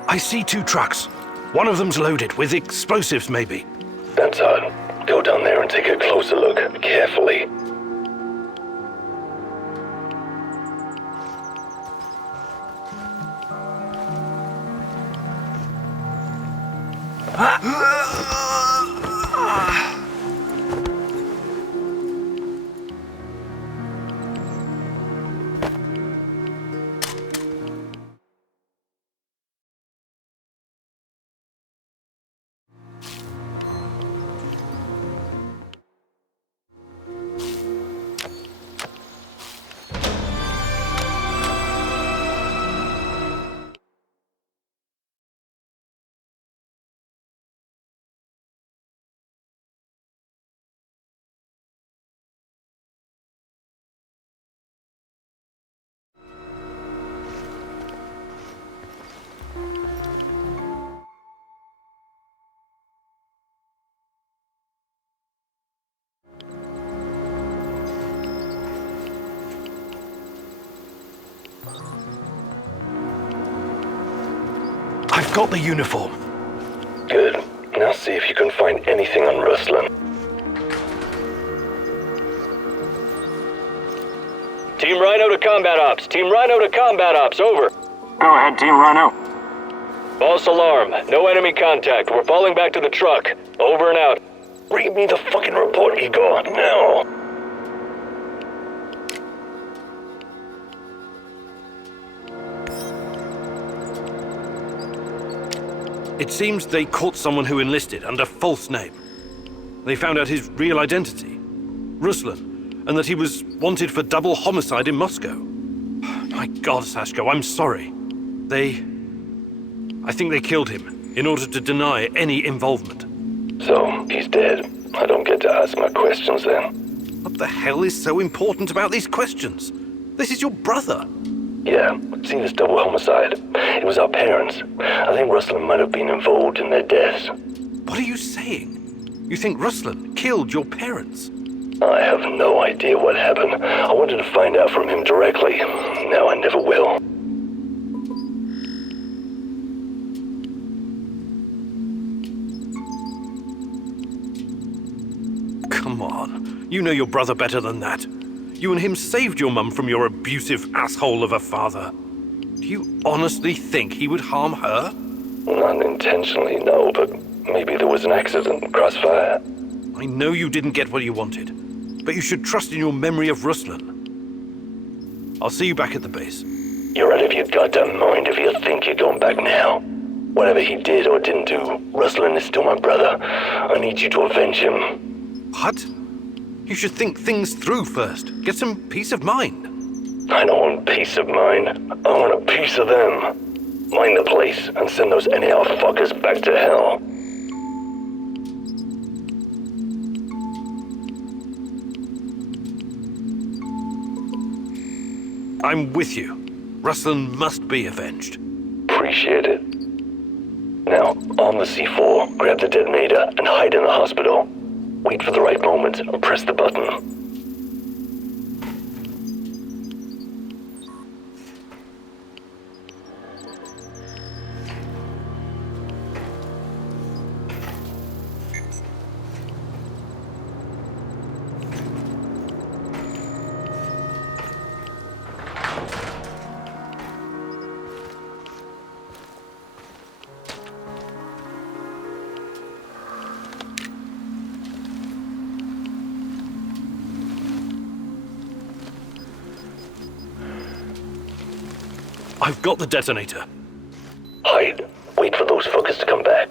I see 2 trucks. One of them's loaded with explosives, maybe. That's odd. Go down there and take a closer look, carefully. I've got the uniform. Good. Now see if you can find anything on Ruslan. Team Rhino to combat ops. Team Rhino to combat ops. Over. Go ahead, Team Rhino. False alarm. No enemy contact. We're falling back to the truck. Over and out. Read me the fucking report, Igor. Now. It seems they caught someone who enlisted under false name. They found out his real identity, Ruslan, and that he was wanted for double homicide in Moscow. My God, Sashko, I'm sorry. I think they killed him in order to deny any involvement. So, he's dead. I don't get to ask my questions then. What the hell is so important about these questions? This is your brother. Yeah, seen as double homicide. It was our parents. I think Ruslan might have been involved in their deaths. What are you saying? You think Ruslan killed your parents? I have no idea what happened. I wanted to find out from him directly. Now I never will. Come on. You know your brother better than that. You and him saved your mum from your abusive asshole of a father. Do you honestly think he would harm her? Not intentionally, no, but maybe there was an accident, crossfire. I know you didn't get what you wanted, but you should trust in your memory of Ruslan. I'll see you back at the base. You're out of your goddamn mind if you think you're going back now. Whatever he did or didn't do, Ruslan is still my brother. I need you to avenge him. What? You should think things through first. Get some peace of mind. I don't want peace of mind. I want a piece of them. Mind the place and send those NAR fuckers back to hell. I'm with you. Ruslan must be avenged. Appreciate it. Now, arm the C4, grab the detonator, and hide in the hospital. Wait for the right moment and press the button. I've got the detonator. Hide. Wait for those fuckers to come back.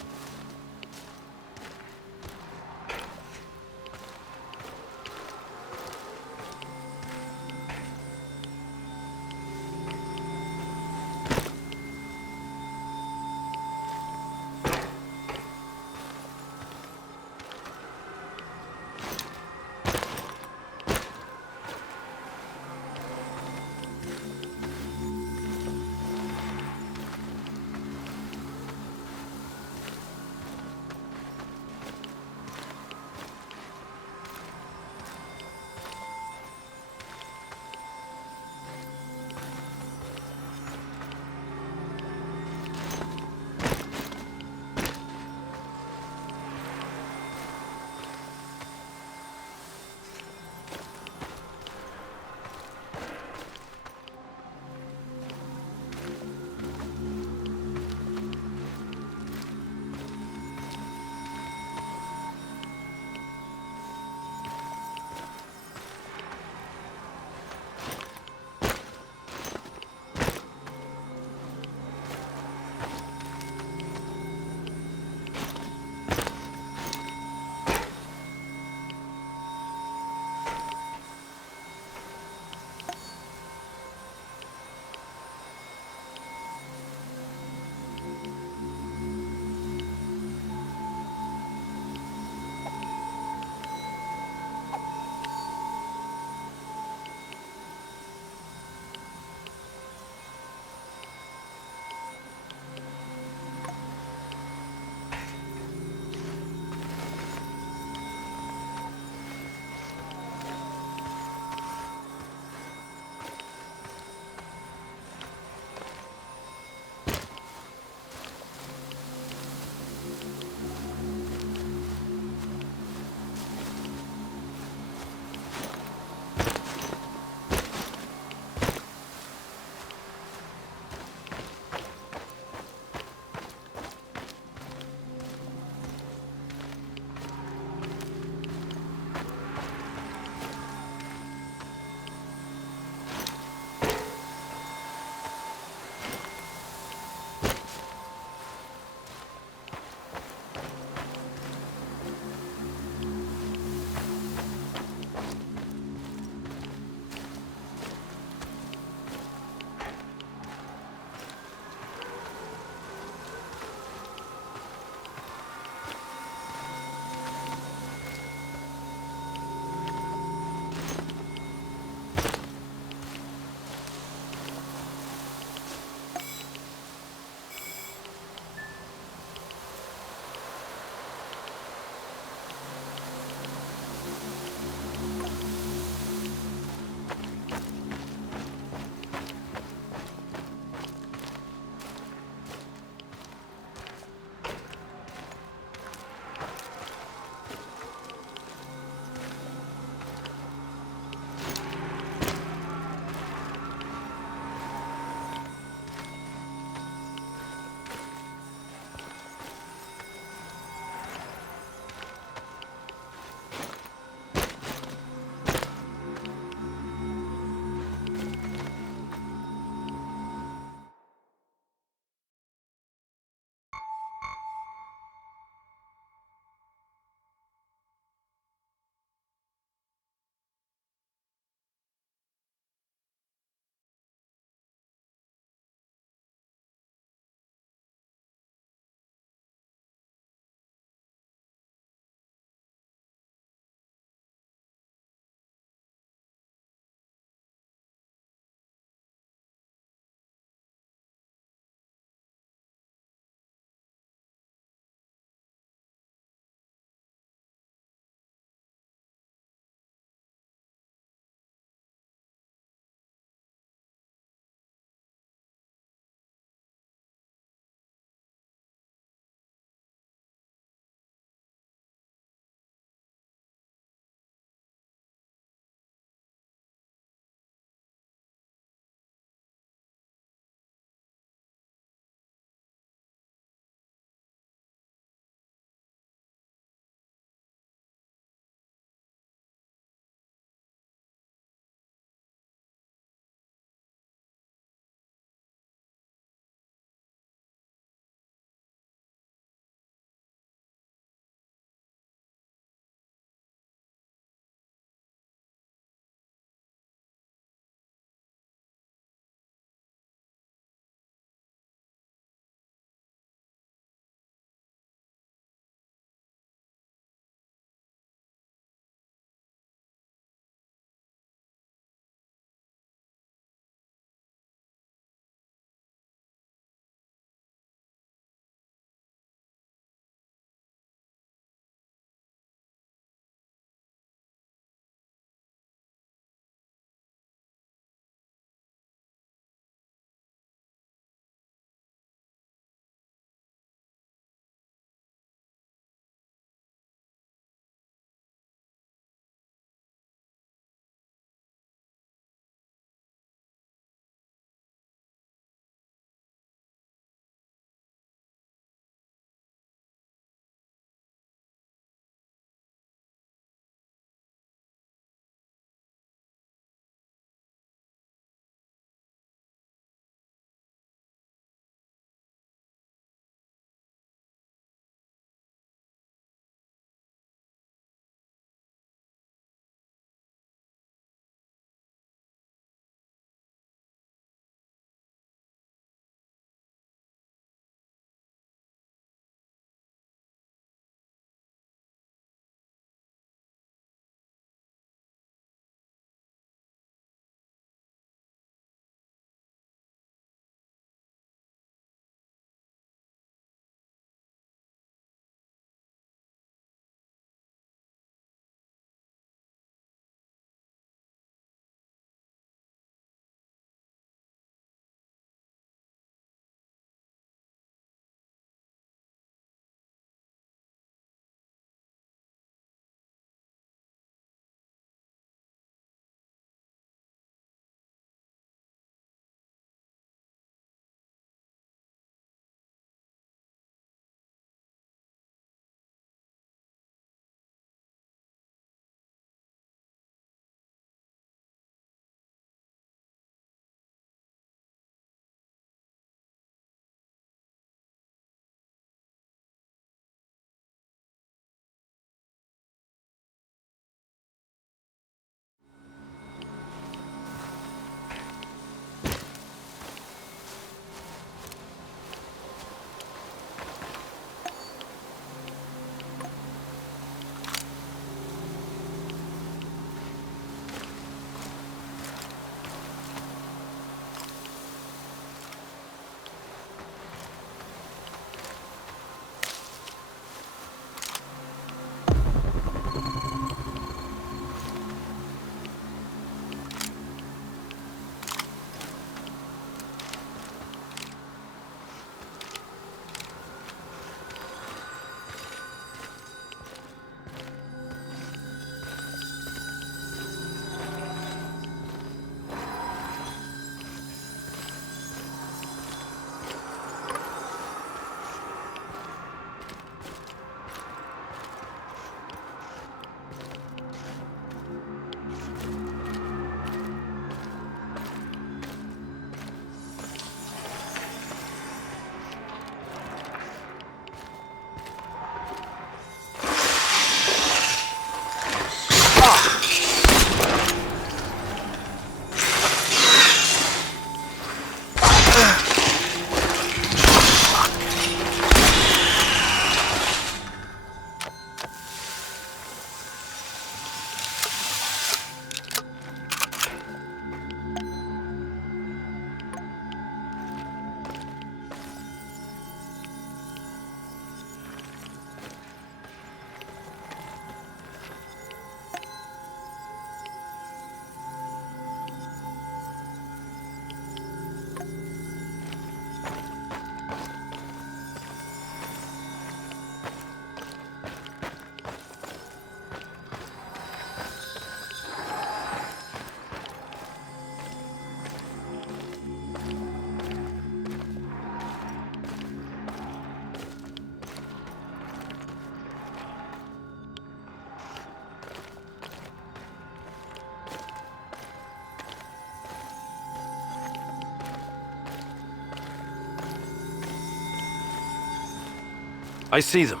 I see them.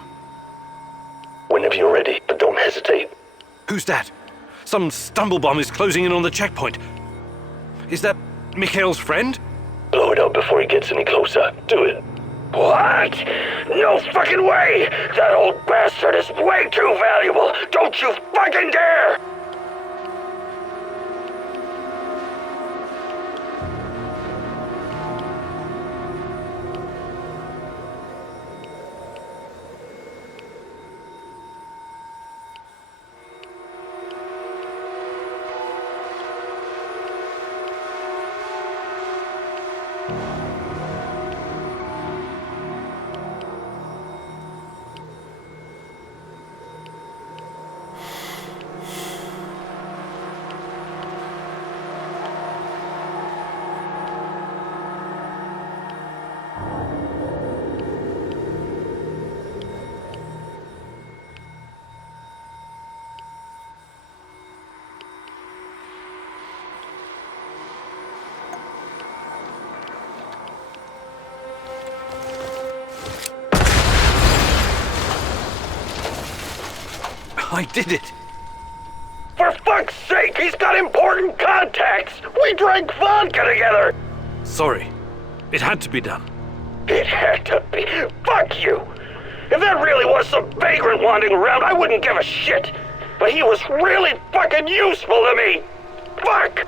Whenever you're ready, but don't hesitate. Who's that? Some stumblebum is closing in on the checkpoint. Is that Mikhail's friend? Blow it up before he gets any closer. Do it. What? No fucking way! That old bastard is way too valuable! Don't you fucking dare! I did it! For fuck's sake, he's got important contacts! We drank vodka together! Sorry. It had to be done. It had to be. Fuck you! If that really was some vagrant wandering around, I wouldn't give a shit! But he was really fucking useful to me! Fuck!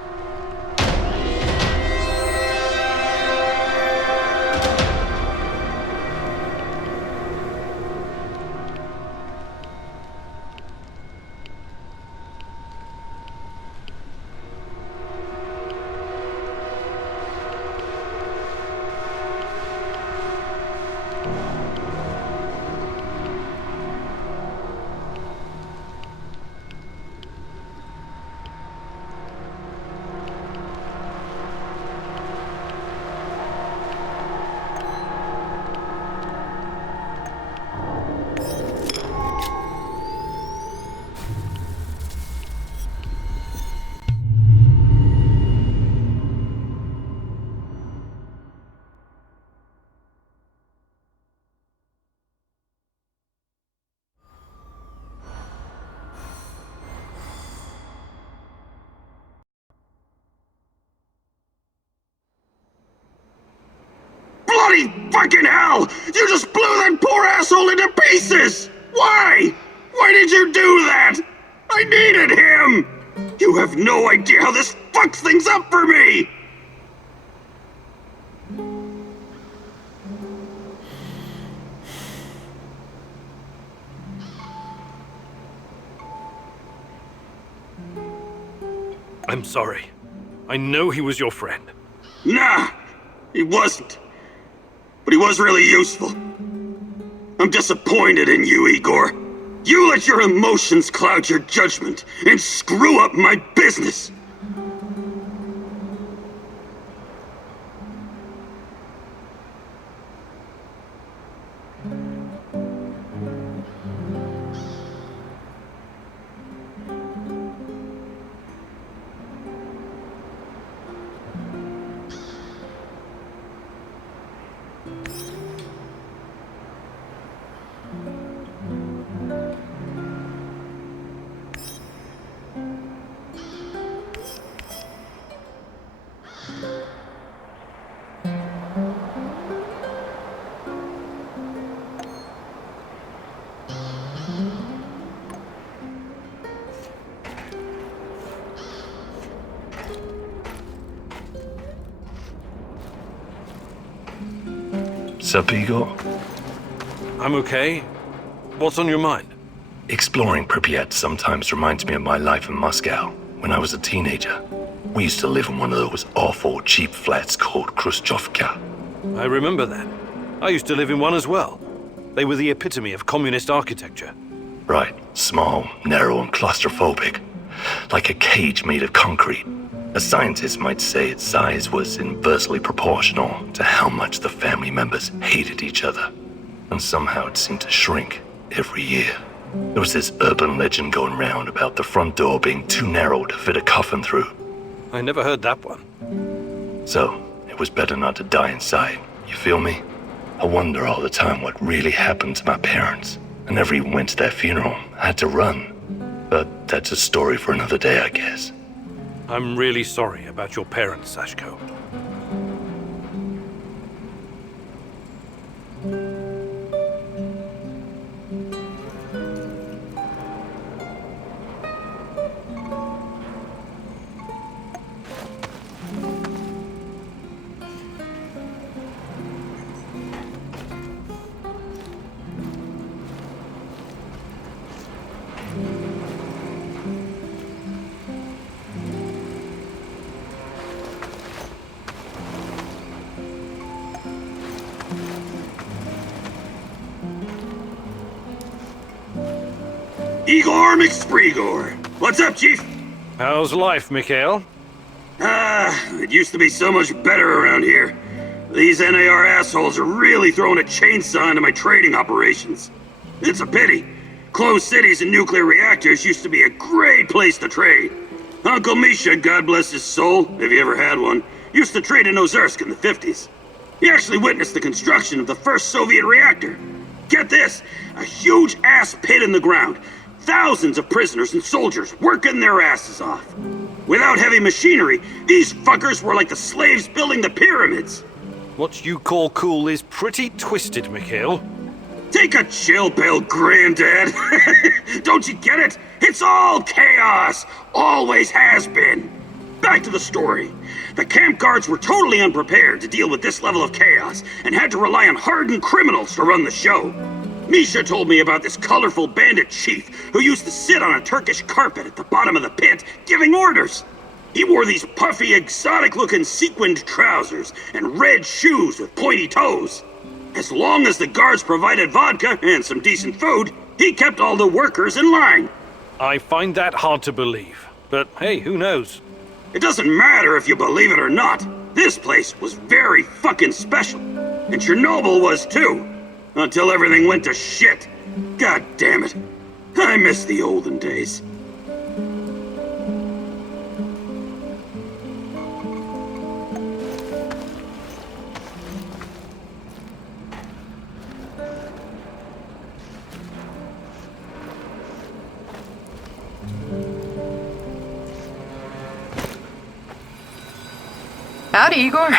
Bloody fucking hell! You just blew that poor asshole into pieces! Why? Why did you do that? I needed him! You have no idea how this fucks things up for me! I'm sorry. I know he was your friend. Nah, he wasn't. But he was really useful. I'm disappointed in you, Igor. You let your emotions cloud your judgment and screw up my business. Sup, Igor? I'm okay. What's on your mind? Exploring Pripyat sometimes reminds me of my life in Moscow when I was a teenager. We used to live in one of those awful cheap flats called Khrushchevka. I remember that. I used to live in one as well. They were the epitome of communist architecture. Right. Small, narrow, and claustrophobic. Like a cage made of concrete. A scientist might say its size was inversely proportional to how much the family members hated each other. And somehow it seemed to shrink every year. There was this urban legend going round about the front door being too narrow to fit a coffin through. I never heard that one. So, it was better not to die inside. You feel me? I wonder all the time what really happened to my parents. I never even went to their funeral. I had to run. But that's a story for another day, I guess. I'm really sorry about your parents, Sashko. Igor McSpreegor! What's up, Chief? How's life, Mikhail? It used to be so much better around here. These NAR assholes are really throwing a chainsaw into my trading operations. It's a pity. Closed cities and nuclear reactors used to be a great place to trade. Uncle Misha, God bless his soul, if he ever had one, used to trade in Ozersk in the 50s. He actually witnessed the construction of the first Soviet reactor. Get this, a huge ass pit in the ground. Thousands of prisoners and soldiers working their asses off. Without heavy machinery, these fuckers were like the slaves building the pyramids. What you call cool is pretty twisted, Mikhail. Take a chill pill, Granddad. Don't you get it? It's all chaos. Always has been. Back to the story. The camp guards were totally unprepared to deal with this level of chaos and had to rely on hardened criminals to run the show. Misha told me about this colorful bandit chief who used to sit on a Turkish carpet at the bottom of the pit giving orders. He wore these puffy, exotic-looking sequined trousers and red shoes with pointy toes. As long as the guards provided vodka and some decent food, he kept all the workers in line. I find that hard to believe, but hey, who knows? It doesn't matter if you believe it or not. This place was very fucking special. And Chernobyl was too. Until everything went to shit. God damn it. I miss the olden days. Howdy, Igor.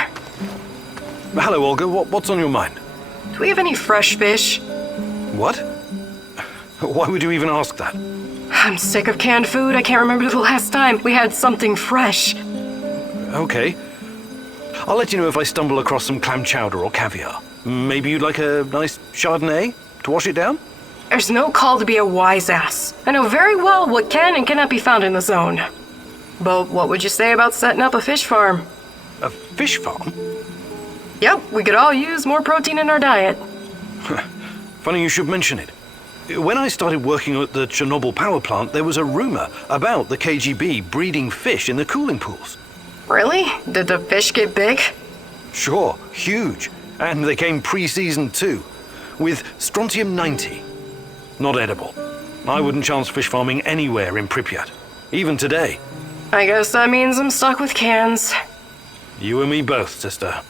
Hello, Olga. What's on your mind? Do we have any fresh fish? What? Why would you even ask that? I'm sick of canned food. I can't remember the last time we had something fresh. Okay. I'll let you know if I stumble across some clam chowder or caviar. Maybe you'd like a nice Chardonnay to wash it down? There's no call to be a wise ass. I know very well what can and cannot be found in the zone. But what would you say about setting up a fish farm? A fish farm? Yep, we could all use more protein in our diet. Funny you should mention it. When I started working at the Chernobyl power plant, there was a rumor about the KGB breeding fish in the cooling pools. Really? Did the fish get big? Sure, huge. And they came pre-seasoned too, with strontium-90. Not edible. I wouldn't chance fish farming anywhere in Pripyat, even today. I guess that means I'm stuck with cans. You and me both, sister.